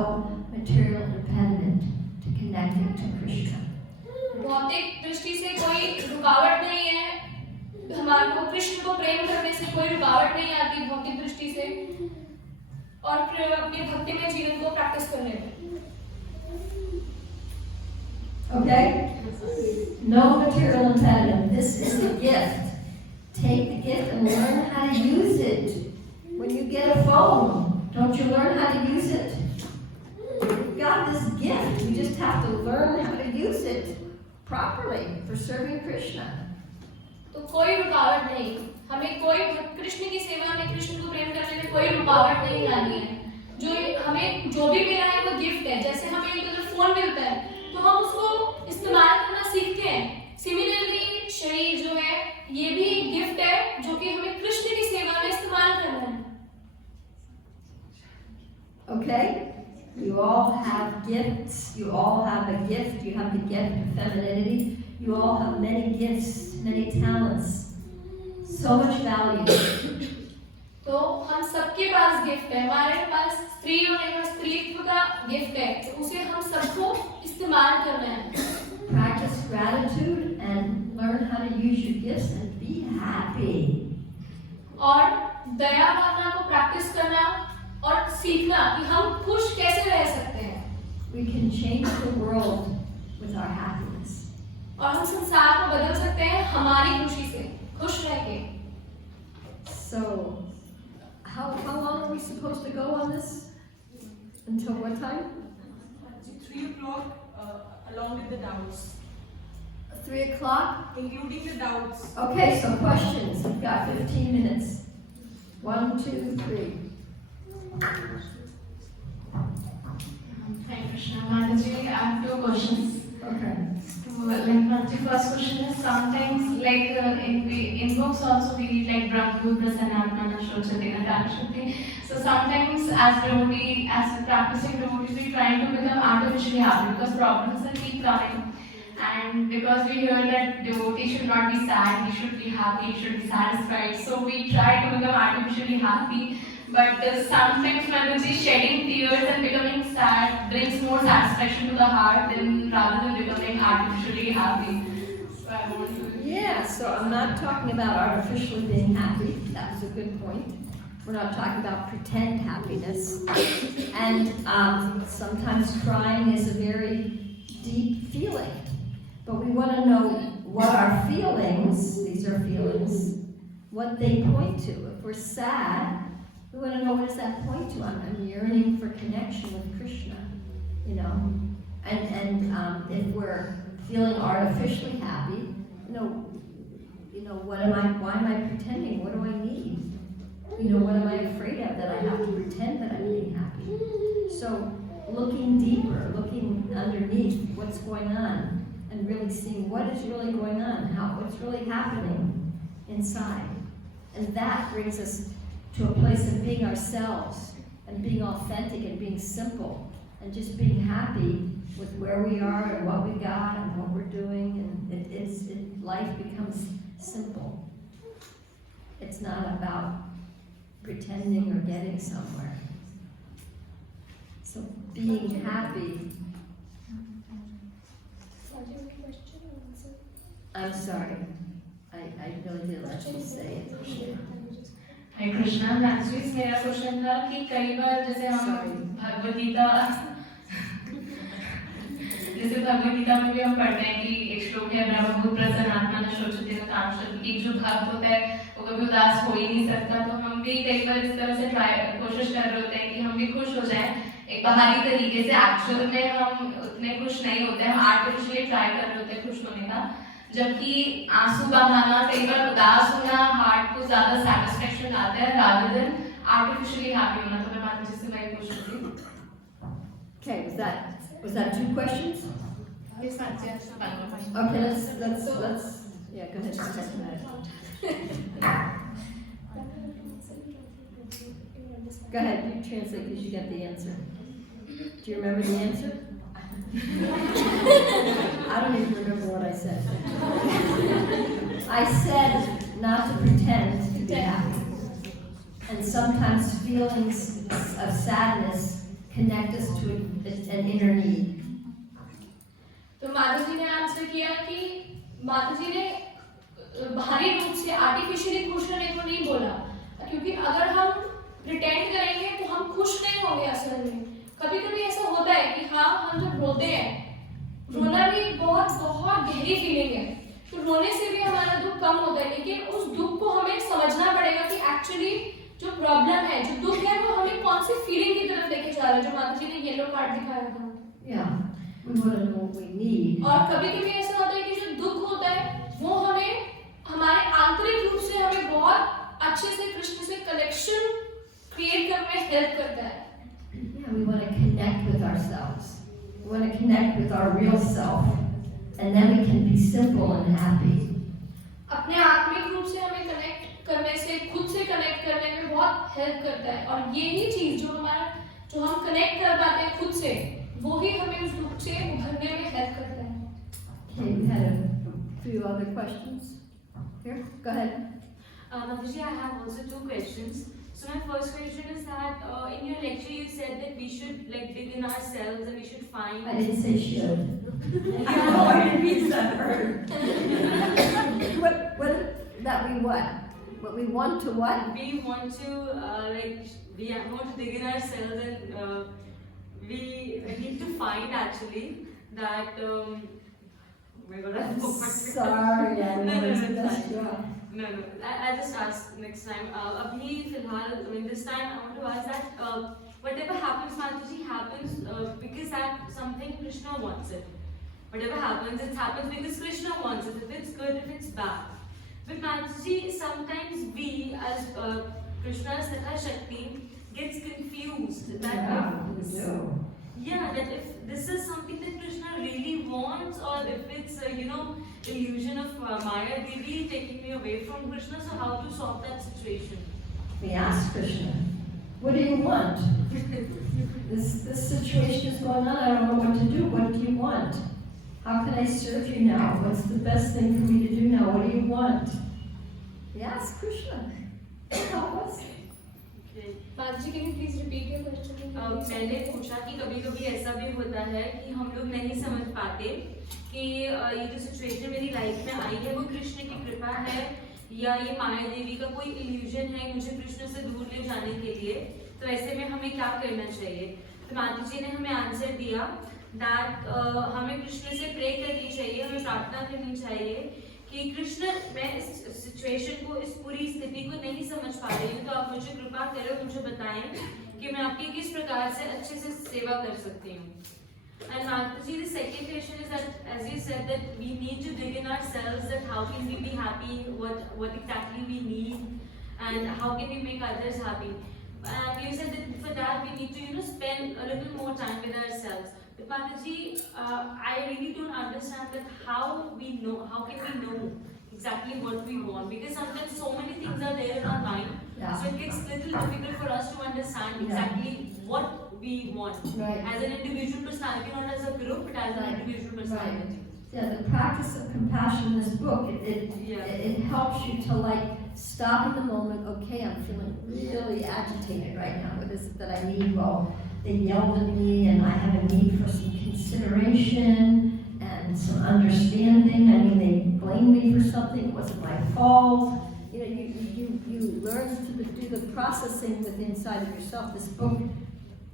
material impediment to connecting to Krishna. भौतिक दृष्टि से कोई रुकावट नहीं है, हमारे को कृष्ण को प्रेम करने से कोई रुकावट नहीं आती भौतिक दृष्टि से, और अपनी भक्ति में जीवन को प्रैक्टिस करने में। Okay? No material impediment. This is the gift. Take the gift and learn how to use it. When you get a phone, don't you learn how to use it? You've got this gift. You just have to learn how to use it properly for serving Krishna. तो कोई रुकावट नहीं, हमें कोई कृष्ण की सेवा में, कृष्ण को प्रेम करने में कोई रुकावट नहीं लानी है। हमें जो भी मिला है वो गिफ्ट है। जैसे हमें जो फोन मिलता है तो हम उसको इस्तेमाल करना सीखते हैं, सिमिलरली शरीर जो है ये भी गिफ्ट है जो कि हमें कृष्ण की सेवा में इस्तेमाल करना है। Okay? You all have gifts. You all have a gift. You have the gift of femininity. You all have many gifts, many talents. So much value. तो हम सबके पास गिफ्ट है, हमारे पास स्त्री होने का स्त्रीत्व का गिफ्ट है, तो उसे हम सबको इस्तेमाल करना है. Practice gratitude and learn how to use your gifts and be happy. और दया भावना को प्रैक्टिस करना और सीखना कि हम खुश कैसे रह सकते हैं. We can change the world with our happiness. और हम संसार को बदल सकते हैं हमारी खुशी से, खुश रह के. So, how long are we supposed to go on this? Until what time? 3 o'clock, along with the doubts. 3 o'clock? Including the doubts. Okay, so questions. We've got 15 minutes. 1, 2, 3. Hi Krishna. Mataji, I have 2 questions. Okay. The first question is sometimes in books also we read like Brahma Prasanatmana Shochate Natashati. So sometimes as practicing devotees, we try to become artificially happy because problems will keep coming. And because we hear that devotee should not be sad, he should be happy, he should be satisfied. So we try to become artificially happy. But sometimes Mataji, shedding tears and becoming sad brings more satisfaction to the heart rather than becoming artificially happy. So I want to... Yeah, so I'm not talking about artificially being happy. That was a good point. We're not talking about pretend happiness. And sometimes crying is a very deep feeling. But we want to know what our feelings, these are feelings, what they point to. If we're sad, we want to know what does that point to. I'm yearning for connection with Krishna, you know. And if we're feeling artificially happy, you know, why am I pretending? What do I need? You know, what am I afraid of that I have to pretend that I'm being happy? So looking deeper, looking underneath what's going on, and really seeing what is really going on, what's really happening inside. And that brings us to a place of being ourselves and being authentic and being simple and just being happy with where we are and what we got and what we're doing, and life becomes simple. It's not about pretending or getting somewhere. So being happy. I'm sorry. I really didn't let you say it. Hi Krishna, actually मेरा question था कि कई बार जैसे हम भगवद गीता में भी हम पढ़ते हैं कि एक श्लोक है ब्रह्मभूत प्रसन्नात्मना शोचते नकांक्षति. एक जो भक्त होता है वो कभी उदास हो ही नहीं सकता. तो हम भी कई बार इस तरह से कोशिश कर रहे होते हैं कि हम भी खुश हो जाएं एक बाहरी तरीके से. एक्चुअल में हम उतने खुश नहीं होते, हम आर्टिफिशियली ट्राई कर रहे होते हैं खुश होने का. जबकि आंसू बहाना, कई बार उदास होना हार्ट को ज्यादा सैटिस्फैक्शन लाता है rather than artificially happy होना. तो मैं माता जी से वही पूछ रही थी. Okay, was that 2 questions? Yes, Mataji. Okay, let's yeah, go ahead. Go ahead, you translate because you got the answer. Do you remember the answer? I don't even remember what I said. I said not to pretend to be happy. And sometimes feelings of sadness connect us to an inner need. तो माता जी ने answer किया कि माता जी ने बाहरी रूप से आर्टिफिशियली खुश रहने को नहीं बोला, क्योंकि अगर हम प्रिटेंड करेंगे तो हम खुश नहीं होंगे असल में. कभी कभी ऐसा होता है कि हाँ, हम जब रोते हैं, रोना भी बहुत बहुत गहरी फीलिंग है, तो रोने से भी हमारा दुख कम होता है. लेकिन उस दुख को हमें समझना पड़ेगा कि एक्चुअली जो प्रॉब्लम है, जो दुख है, वो हमें कौन सी फीलिंग की तरफ लेके जा रहा है, जो माता जी ने येलो कार्ड दिखाया था. Yeah, we want to know what we need. और कभी कभी ऐसा होता है कि जो दुख होता है वो हमें हमारे आंतरिक रूप से हमें बहुत अच्छे से कृष्ण से कनेक्शन क्रिएट करने में हेल्प करता है. Yeah, we want to connect with ourselves. We want to connect with our real self, and then we can be simple and happy. अपने आत्मिक रूप से हमें कनेक्ट करने से, खुद से कनेक्ट करने में बहुत हेल्प करता है. और यही चीज जो जो हम कनेक्ट कर पाते हैं खुद से, वो ही हमें उस दुख से उभरने में हेल्प करता है. Okay, we had a few other questions. Here, go ahead. Mataji, I have also 2 questions. So my first question is that in your lecture you said that we should like dig in ourselves and we should find. I didn't say should. Yeah, what did we say? What, that we what? What we want to what? We want to we want to dig in ourselves and we need to find actually that. Oh my God, I I'm forgot. sorry, I No, always it's mess fine. you up. No, I'll just ask next time. Abhi, filhal, I mean, this time I want to ask that whatever happens, Mataji, happens because that something Krishna wants it. Whatever happens, it happens because Krishna wants it. If it's good, if it's bad. But Mataji, sometimes we as Krishna's Tatha Shakti gets confused. That that if this is something that Krishna really wants, or if it's illusion of Maya Devi taking me away from Krishna. So how to solve that situation? We ask Krishna, what do you want? This situation is going on, I don't know what to do. What do you want? How can I serve you now? What's the best thing for me to do now? What do you want? We ask Krishna. Help us. Mataji, can you please repeat your question? मैंने पूछा कि कभी-कभी ऐसा भी होता है कि हम लोग नहीं समझ पाते कि ये जो सिचुएशन मेरी लाइफ में आई है वो कृष्ण की कृपा है या ये माया देवी का कोई इल्यूजन है मुझे कृष्ण से दूर ले जाने के लिए. तो ऐसे में हमें क्या करना चाहिए? तो माताजी ने हमें आंसर दिया दैट हमें कृष्ण से प्रे करनी चाहिए, हमें प्रार्थना करनी चाहिए कि कृष्ण, मैं इस सिचुएशन को, इस पूरी स्थिति को नहीं समझ पा रही हूँ, तो आप मुझे कृपा करो, मुझे बताएं कि मैं आपकी किस प्रकार से अच्छे से सेवा कर सकती हूँ. And Mataji, the second question is that, as you said, that we need to dig in ourselves, that how can we be happy, what exactly we need, and how can we make others happy. And you said that for that we need to spend a little more time with ourselves. But Mataji, I really don't understand that how can we know exactly what we want, because sometimes so many things are there in our mind, so it gets little difficult for us to understand exactly what we want as an individual personality, not as a group, but as an individual personality. Yeah, the practice of compassion in this book, it helps you to stop in the moment. Okay, I'm feeling really agitated right now. What is it that I need? Well, they yelled at me and I have a need for some consideration and some understanding. I mean, they blamed me for something, it wasn't my fault. You learn to do the processing within inside of yourself. This book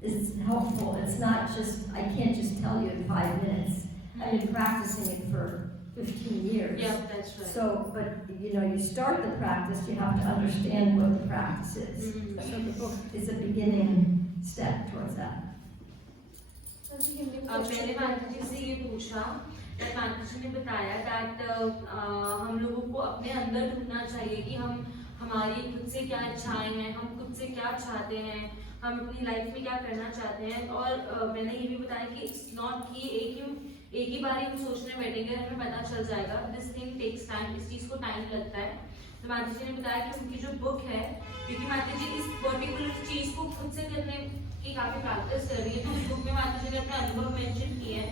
is helpful. It's not just, I can't just tell you in 5 minutes. I've been practicing it for 15 years. Yeah, that's right. So, but you start the practice, you have to understand what the practice is. So the book is a beginning step towards that. मैंने माताजी से ये पूछा, माताजी ने बताया that हम लोगों को अपने अंदर ढूंढना चाहिए कि हम हमारी खुद से क्या इच्छाएं हैं, हम खुद से क्या चाहते हैं, हम अपनी लाइफ में क्या करना चाहते हैं. और मैंने ये भी बताया कि इट्स नॉट कि एक ही बार हम सोचने बैठेंगे हमें पता चल जाएगा. दिस थिंग टेक्स टाइम, इस चीज़ को टाइम लगता है. तो माताजी ने बताया कि उनकी जो बुक है, क्योंकि माताजी इस पर्टिकुलर चीज़ को खुद से करने की काफ़ी प्रैक्टिस कर रही है, तो उस बुक में माताजी ने अपने अनुभव मेंशन किए हैं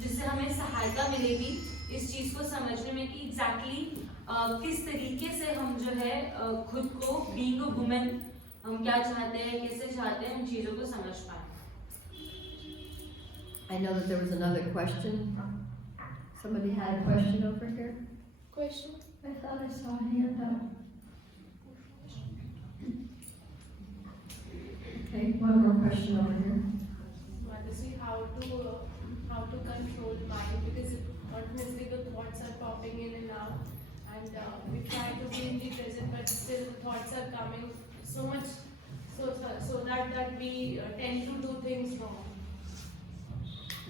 जिससे हमें सहायता मिलेगी इस चीज़ को समझने में कि एग्जैक्टली किस तरीके से हम जो है खुद को बीइंग अ वुमेन हम क्या चाहते हैं, कैसे चाहते हैं, उन चीज़ों को समझ पाए. I know that there was another question. Somebody had a question over here? Question? I thought I saw a hand up. Okay, one more question over here. Mataji, how to control mind, because continuously the thoughts are popping in and out, and we try to be in the present, but still the thoughts are coming so much, so that we tend to do things wrong.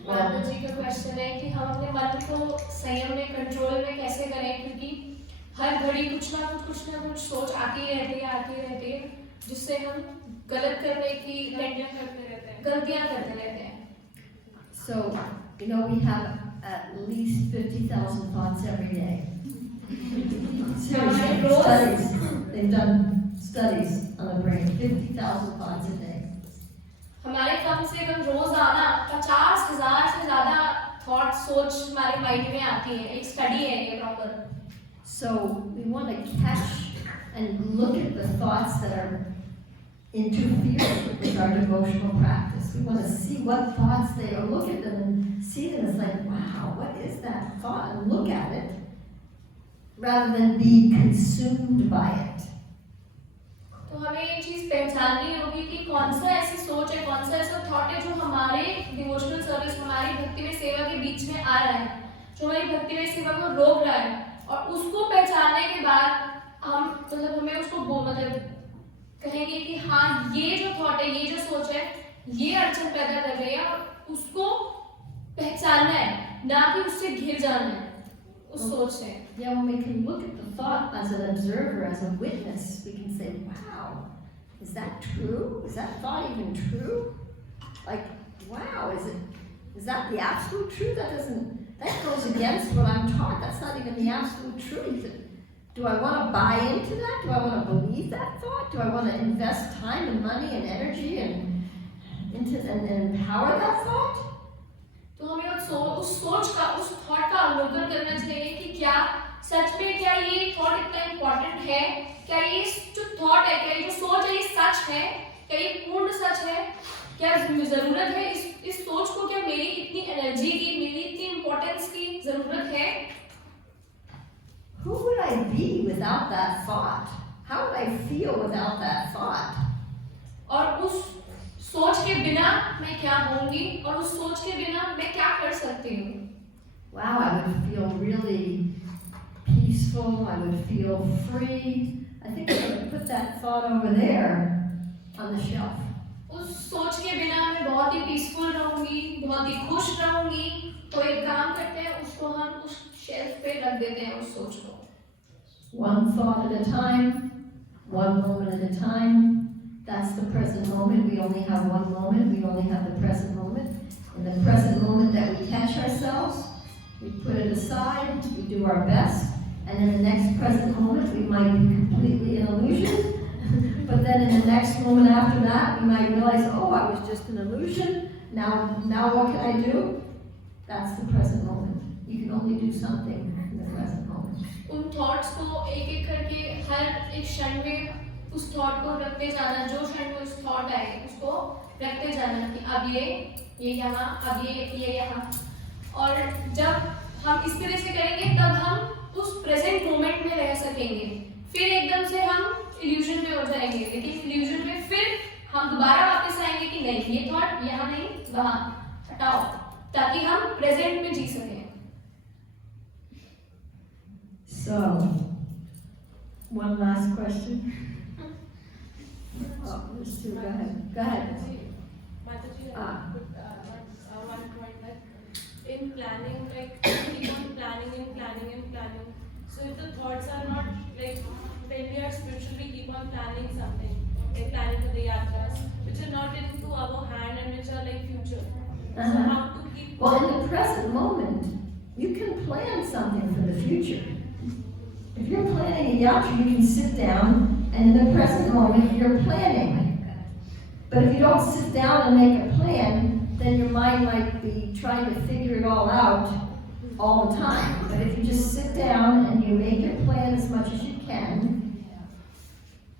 माताजी का question है कि हम अपने मन को संयम में, कंट्रोल में कैसे करें, क्योंकि हर घड़ी कुछ ना कुछ सोच आती रहती है जिससे हम गलत करने की गलतियां करते रहते हैं. So, we have at least 50,000 thoughts every day. Seriously, studies. They've done studies on the brain. 50,000 thoughts a day. हमारे कम से कम रोजाना 50,000 से ज्यादा थॉट सोच हमारे माइंड में आती है. एक स्टडी है ये proper. So we want to catch and look at the thoughts that are interfering with our devotional practice. We want to see what thoughts they are. Look at them and see them as like, wow, what is that thought? And look at it rather than be consumed by it. तो हमें ये चीज पहचाननी होगी कि कौन सा ऐसी सोच है, कौन सा ऐसा थॉट है जो हमारे डिवोशनल सर्विस, हमारी भक्ति में सेवा के बीच में आ रहा है, जो हमारी भक्ति में सेवा को रोक रहा है. और उसको पहचानने के बाद हम मतलब हमें उसको मतलब कहेंगे कि हाँ ये जो थॉट है, ये जो सोच है, ये अड़चन पैदा कर रही है और उसको पहचानना है, ना कि उससे घिर जाना है उस सोच से. Yeah, when we can look at the thought as an observer, as a witness, we can say, wow, is that true? Is that thought even true? Like, wow, is that the absolute truth? That goes against what I'm taught. That's not even the absolute truth. Do I want to buy into that? Do I want to believe that thought? Do I want to invest time and money and energy and empower that thought? तो हमें उस सोच का, उस thought का अवलोकन करना चाहिए कि क्या सच में क्या ये थॉट इतना इम्पोर्टेंट है, क्या ये जो थॉट है, क्या ये जो सोच है ये सच है, क्या ये पूर्ण सच है, क्या जरूरत है इस सोच को, क्या मेरी इतनी एनर्जी की, मेरी इतनी इम्पोर्टेंस की जरूरत है. Who would I be without that thought? How would I feel without that thought? और उस सोच के बिना मैं क्या होंगी और उस सोच के बिना मैं क्या कर सकती हूँ. Wow, I would feel really peaceful. I would feel free. I think I would put that thought over there on the shelf. उस सोच के बिना मैं बहुत ही पीसफुल रहूंगी, बहुत ही खुश रहूंगी. तो एक काम करते हैं, उसको हम उस शेल्फ पे रख देते हैं उस सोच को. One thought at a time, one moment at a time. That's the present moment. We only have one moment. We only have the present moment. In the present moment that we catch ourselves, we put it aside, we do our best, and in the next present moment we might be completely in illusion. But then in the next moment after that, we might realize, oh, I was just an illusion. Now what can I do? That's the present moment. You can only do something in the present moment. उन thoughts को एक एक करके हर एक क्षण में उस thought को रखते जाना, जो क्षण में उस थॉट आए उसको रखते जाना कि अब ये यहाँ, अब ये यहाँ. और जब हम इस तरह से करेंगे तब हम उस प्रेजेंट मोमेंट में रह सकेंगे. फिर एकदम से हम इल्यूजन में हो जाएंगे, लेकिन इल्यूजन में फिर हम दोबारा वापस आएंगे कि नहीं, ये थॉट यहाँ नहीं, वहाँ हटाओ, ताकि हम प्रेजेंट में जी सकें. So, one last question. Oh, there's two. Go ahead. Go ahead. Mataji, one point that in planning, like keep on planning and planning and planning. So if the thoughts are not like when we are spiritual, we keep on planning something, like planning for the yatras, which are not into our hand and which are like future. So how to keep? Well, in the present moment, you can plan something for the future. If you're planning a yatra, you can sit down, and in the present moment, you're planning. But if you don't sit down and make a plan, then your mind might be trying to figure it all out all the time. But if you just sit down and you make your plan as much as you can,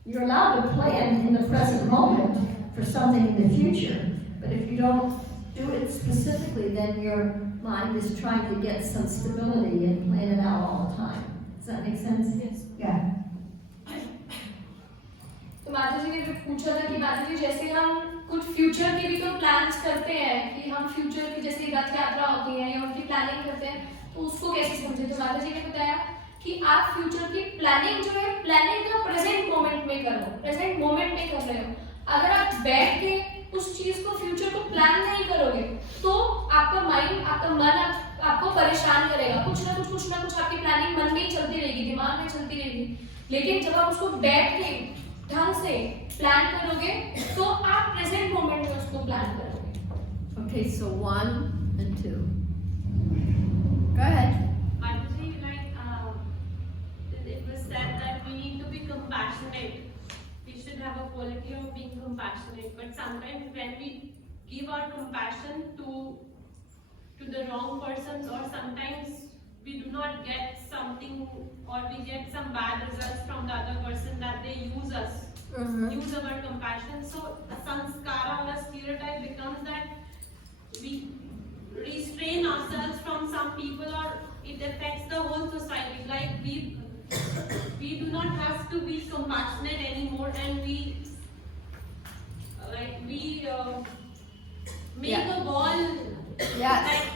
you're allowed to plan in the present moment for something in the future. But if you don't do it specifically, then your mind is trying to get some stability and plan it out all the time. Does that make sense? Yes. Yeah. तो माता जी ने पूछा था कि माता जी जैसे हम कुछ फ्यूचर के भी तो प्लान्स करते हैं कि हम फ्यूचर की जैसे रथ यात्रा होती है या उनकी प्लानिंग करते हैं, तो उसको कैसे समझे. तो माता जी ने बताया कि आप फ्यूचर की प्लानिंग जो है, प्लानिंग का प्रेजेंट मोमेंट में करो, प्रेजेंट मोमेंट में कर रहे हो. अगर आप बैठ के उस चीज को, फ्यूचर को प्लान नहीं करोगे तो आपका माइंड, आपका मन आपको परेशान करेगा. कुछ ना कुछ आपकी प्लानिंग मन में ही चलती रहेगी, दिमाग में चलती रहेगी. लेकिन जब आप उसको बैठ के ढंग से प्लान करोगे तो आप प्रेजेंट मोमेंट में उसको प्लान करोगे. Okay, so 1 and 2. Go ahead. Mataji, it was said that we need to be compassionate. We should have a quality of being compassionate. But sometimes when we give our compassion to the wrong persons, or sometimes we do not get something, or we get some bad results from the other person, that they use us, use our compassion. So a sanskara or a stereotype becomes that we restrain ourselves from some people, or it affects the whole society. Like we do not have to be compassionate anymore, and we make a wall Yes.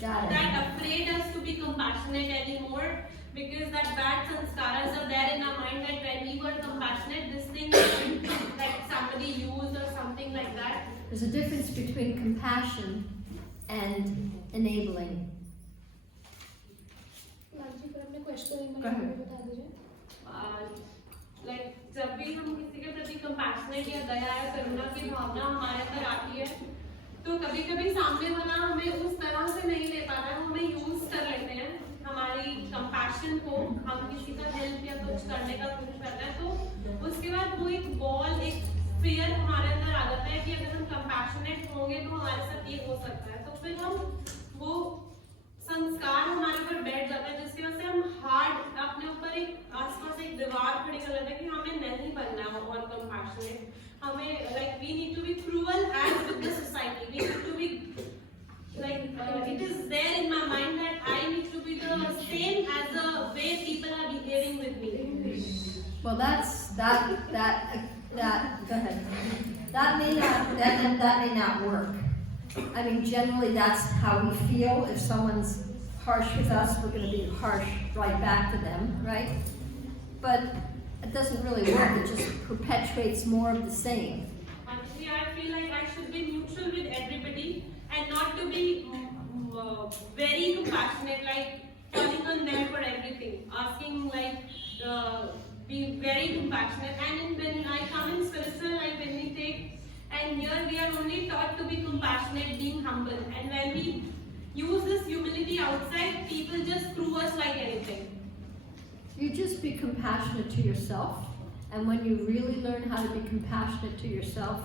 Got it. that afraid us to be compassionate anymore, because that bad sanskaras are there in our mind that when we were compassionate, this thing like somebody used or something like that. There's a difference between compassion and enabling. Go ahead. Like जब भी हम किसी के प्रति compassionate या दया या करुणा की भावना हमारे अंदर आती है, तो कभी कभी सामने वाला हमें उस तरह से नहीं ले पाता है, हमें यूज कर लेते हैं हमारी कंपैशन को, हम किसी का हेल्प या कुछ करने का कोशिश करते हैं, तो उसके बाद वो एक बॉल, एक फियर हमारे अंदर आ जाता है कि अगर हम कंपैशनेट होंगे तो हमारे साथ ये हो सकता है, तो फिर हम वो संस्कार हमारे ऊपर बैठ जाता है, जिसकी वजह से हम हार्ड अपने ऊपर एक आसपास एक दीवार खड़ी कर लेते हैं कि हमें नहीं बनना और कंपैशनेट, हमें like we need to be cruel as with the society, we need to be like it is there in my mind that I need to be the same as the way people are behaving with me. Well, that go ahead. That may not work. I mean, generally that's how we feel. If someone's harsh with us, we're going to be harsh right back to them, right? But it doesn't really work. It just perpetuates more of the same. Actually, I feel like I should be neutral with everybody and not to be very compassionate, like falling on them for everything, asking like be very compassionate. And when I come in spiritual life, when we take, and here we are only taught to be compassionate, being humble. And when we use this humility outside, people just screw us like anything. You just be compassionate to yourself, and when you really learn how to be compassionate to yourself,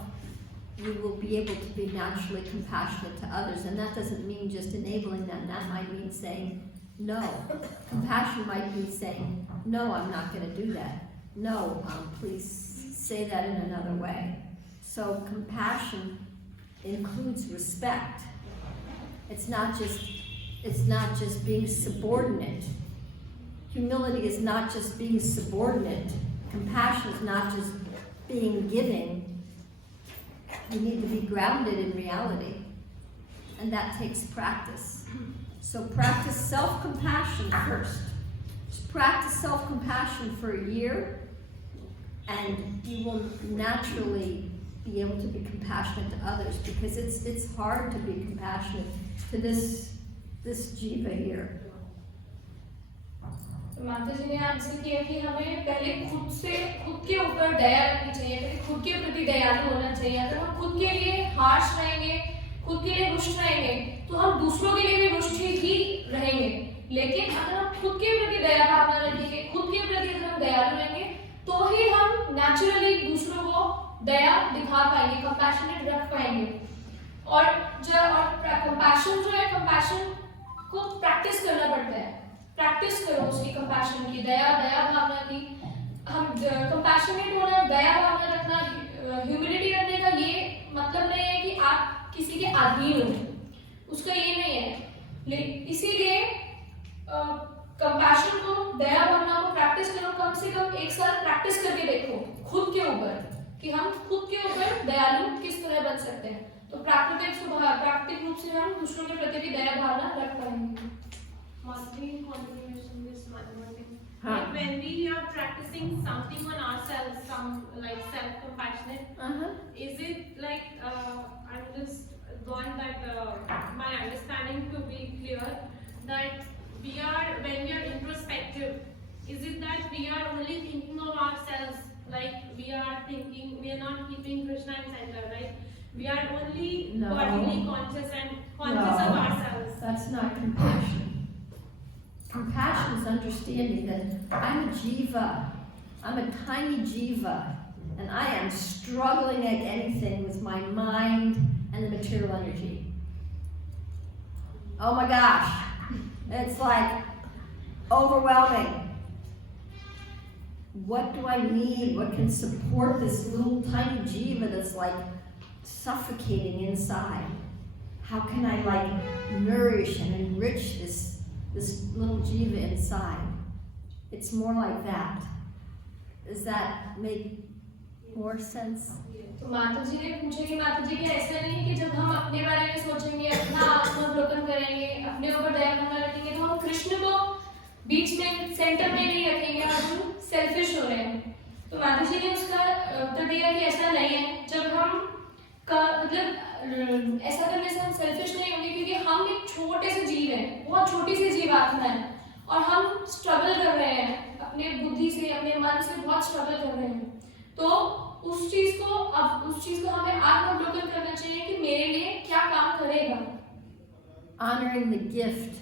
you will be able to be naturally compassionate to others. And that doesn't mean just enabling them. That might mean saying no. Compassion might be saying, no, I'm not going to do that. No, please say that in another way. So compassion includes respect. It's not just being subordinate. Humility is not just being subordinate. Compassion is not just being giving. You need to be grounded in reality. And that takes practice. So practice self-compassion first. Just practice self-compassion for a year, and you will naturally be able to be compassionate to others, because it's hard to be compassionate to this jiva here. माता जी ने answer किया कि हमें पहले खुद के ऊपर दया रखनी चाहिए, पहले खुद के प्रति दयालु होना चाहिए। अगर हम खुद के लिए हार्श रहेंगे, खुद के लिए रुष्ट रहेंगे, तो हम दूसरों के लिए भी रुष्ट ही रहेंगे। लेकिन अगर हम खुद के प्रति दया भावना रखेंगे, खुद के प्रति अगर हम दयालु रहेंगे, तो ही हम नेचुरली दूसरों को दया दिखा पाएंगे, कंपैशनेट रख पाएंगे। और कंपैशन जो है, कंपैशन को प्रैक्टिस करना पड़ता है। प्रैक्टिस करो उसकी, कंपैशन की, दया भावना की। हम कंपैशनेट होना, दया भावना रखना, ह्यूमिलिटी रखने का ये मतलब नहीं है कि आप किसी के अधीन हो, उसका ये नहीं है। इसीलिए कंपैशन को, दया भावना को प्रैक्टिस करो, कम से कम एक साल प्रैक्टिस करके देखो खुद के ऊपर कि हम खुद के ऊपर दयालु किस तरह बन सकते हैं। तो प्राकृतिक रूप से हम दूसरों के प्रति भी दया भावना रख पाएंगे। One continuation, this one thing. Like when we are practicing something on ourselves, some like self-compassionate, is it like I'm just want that my understanding to be clear, that when we are introspective, is it that we are only thinking of ourselves, like we are not keeping Krishna in center, right? We are only bodily conscious and conscious of ourselves. That's not compassion. Compassion is understanding that I'm a jiva, I'm a tiny jiva, and I am struggling at anything with my mind and the material energy. Oh my gosh, it's like overwhelming. What do I need? What can support this little tiny jiva that's like suffocating inside? How can I like nourish and enrich this little jiva inside? It's more like that. Does that make more sense? तो माता जी ने पूछा कि माता जी क्या ऐसा नहीं कि जब हम अपने बारे में सोचेंगे, अपना आत्मावलोकन करेंगे, अपने ऊपर दया भावना रखेंगे, तो हम कृष्ण को बीच में सेंटर में नहीं रखेंगे और हम सेल्फिश हो रहे हैं। तो माता जी ने उसका उत्तर दिया कि ऐसा नहीं है। जब हम मतलब ऐसा करने से हम सेल्फिश नहीं होंगे, क्योंकि हम एक छोटे से जीव हैं, बहुत छोटी सी जीवात्मा है, और हम स्ट्रगल कर रहे हैं अपने बुद्धि से, अपने मन से बहुत स्ट्रगल कर रहे हैं। तो उस चीज को हमें आत्मावलोकन करना चाहिए कि मेरे लिए क्या काम करेगा। Honoring the gift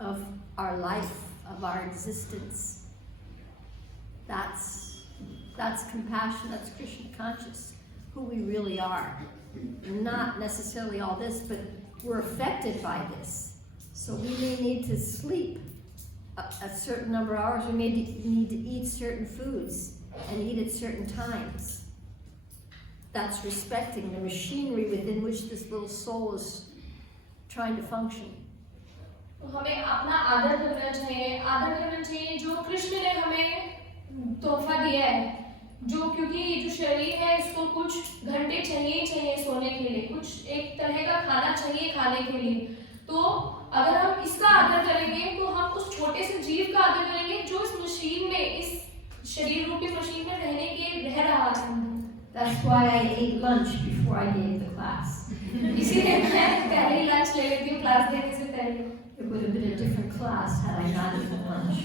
of our life, of our existence. That's compassion, that's Krishna conscious, who we really are. Not necessarily all this, but we're affected by this. So we may need to sleep a certain number of hours, we may need to eat certain foods and eat at certain times. That's respecting the machinery within which this little soul is trying to function. हमें अपना आदर करना चाहिए जो कृष्ण ने हमें तोहफा दिया है, जो क्योंकि जो शरीर है इसको कुछ घंटे चाहिए सोने के लिए, कुछ एक तरह का खाना चाहिए खाने के लिए। तो अगर हम इसका आदर करेंगे तो हम उस छोटे से जीव का आदर करेंगे जो इस मशीन में, इस शरीर रूपी मशीन में रह रहा है। That's why I ate lunch before I gave the class. इसीलिए मैं पहले ही लंच ले लेती हूँ क्लास देने से पहले। It would have been a different class had I not eaten lunch.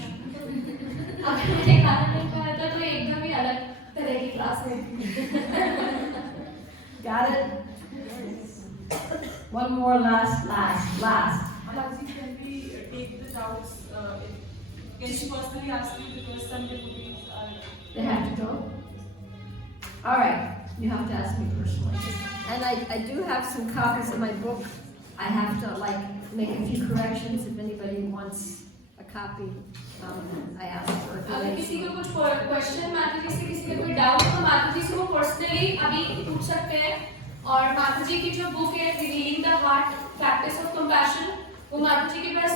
अगर मुझे खाना नहीं खाया था तो एकदम ही अलग तरह की क्लास है। Got it? One more last. Mataji, can we take the doubts? Can she personally ask you, because some devotees are... They have to go? All right, you have to ask me personally. And I do have some copies of my book. I have to make a few corrections if anybody wants a copy. I ask for a अगर किसी donation. को कुछ question माता जी से, किसी का कोई doubt, तो माता जी से वो पर्सनली अभी पूछ सकते हैं। और माता जी की जो बुक है revealing the heart practice of compassion, वो माता जी के पास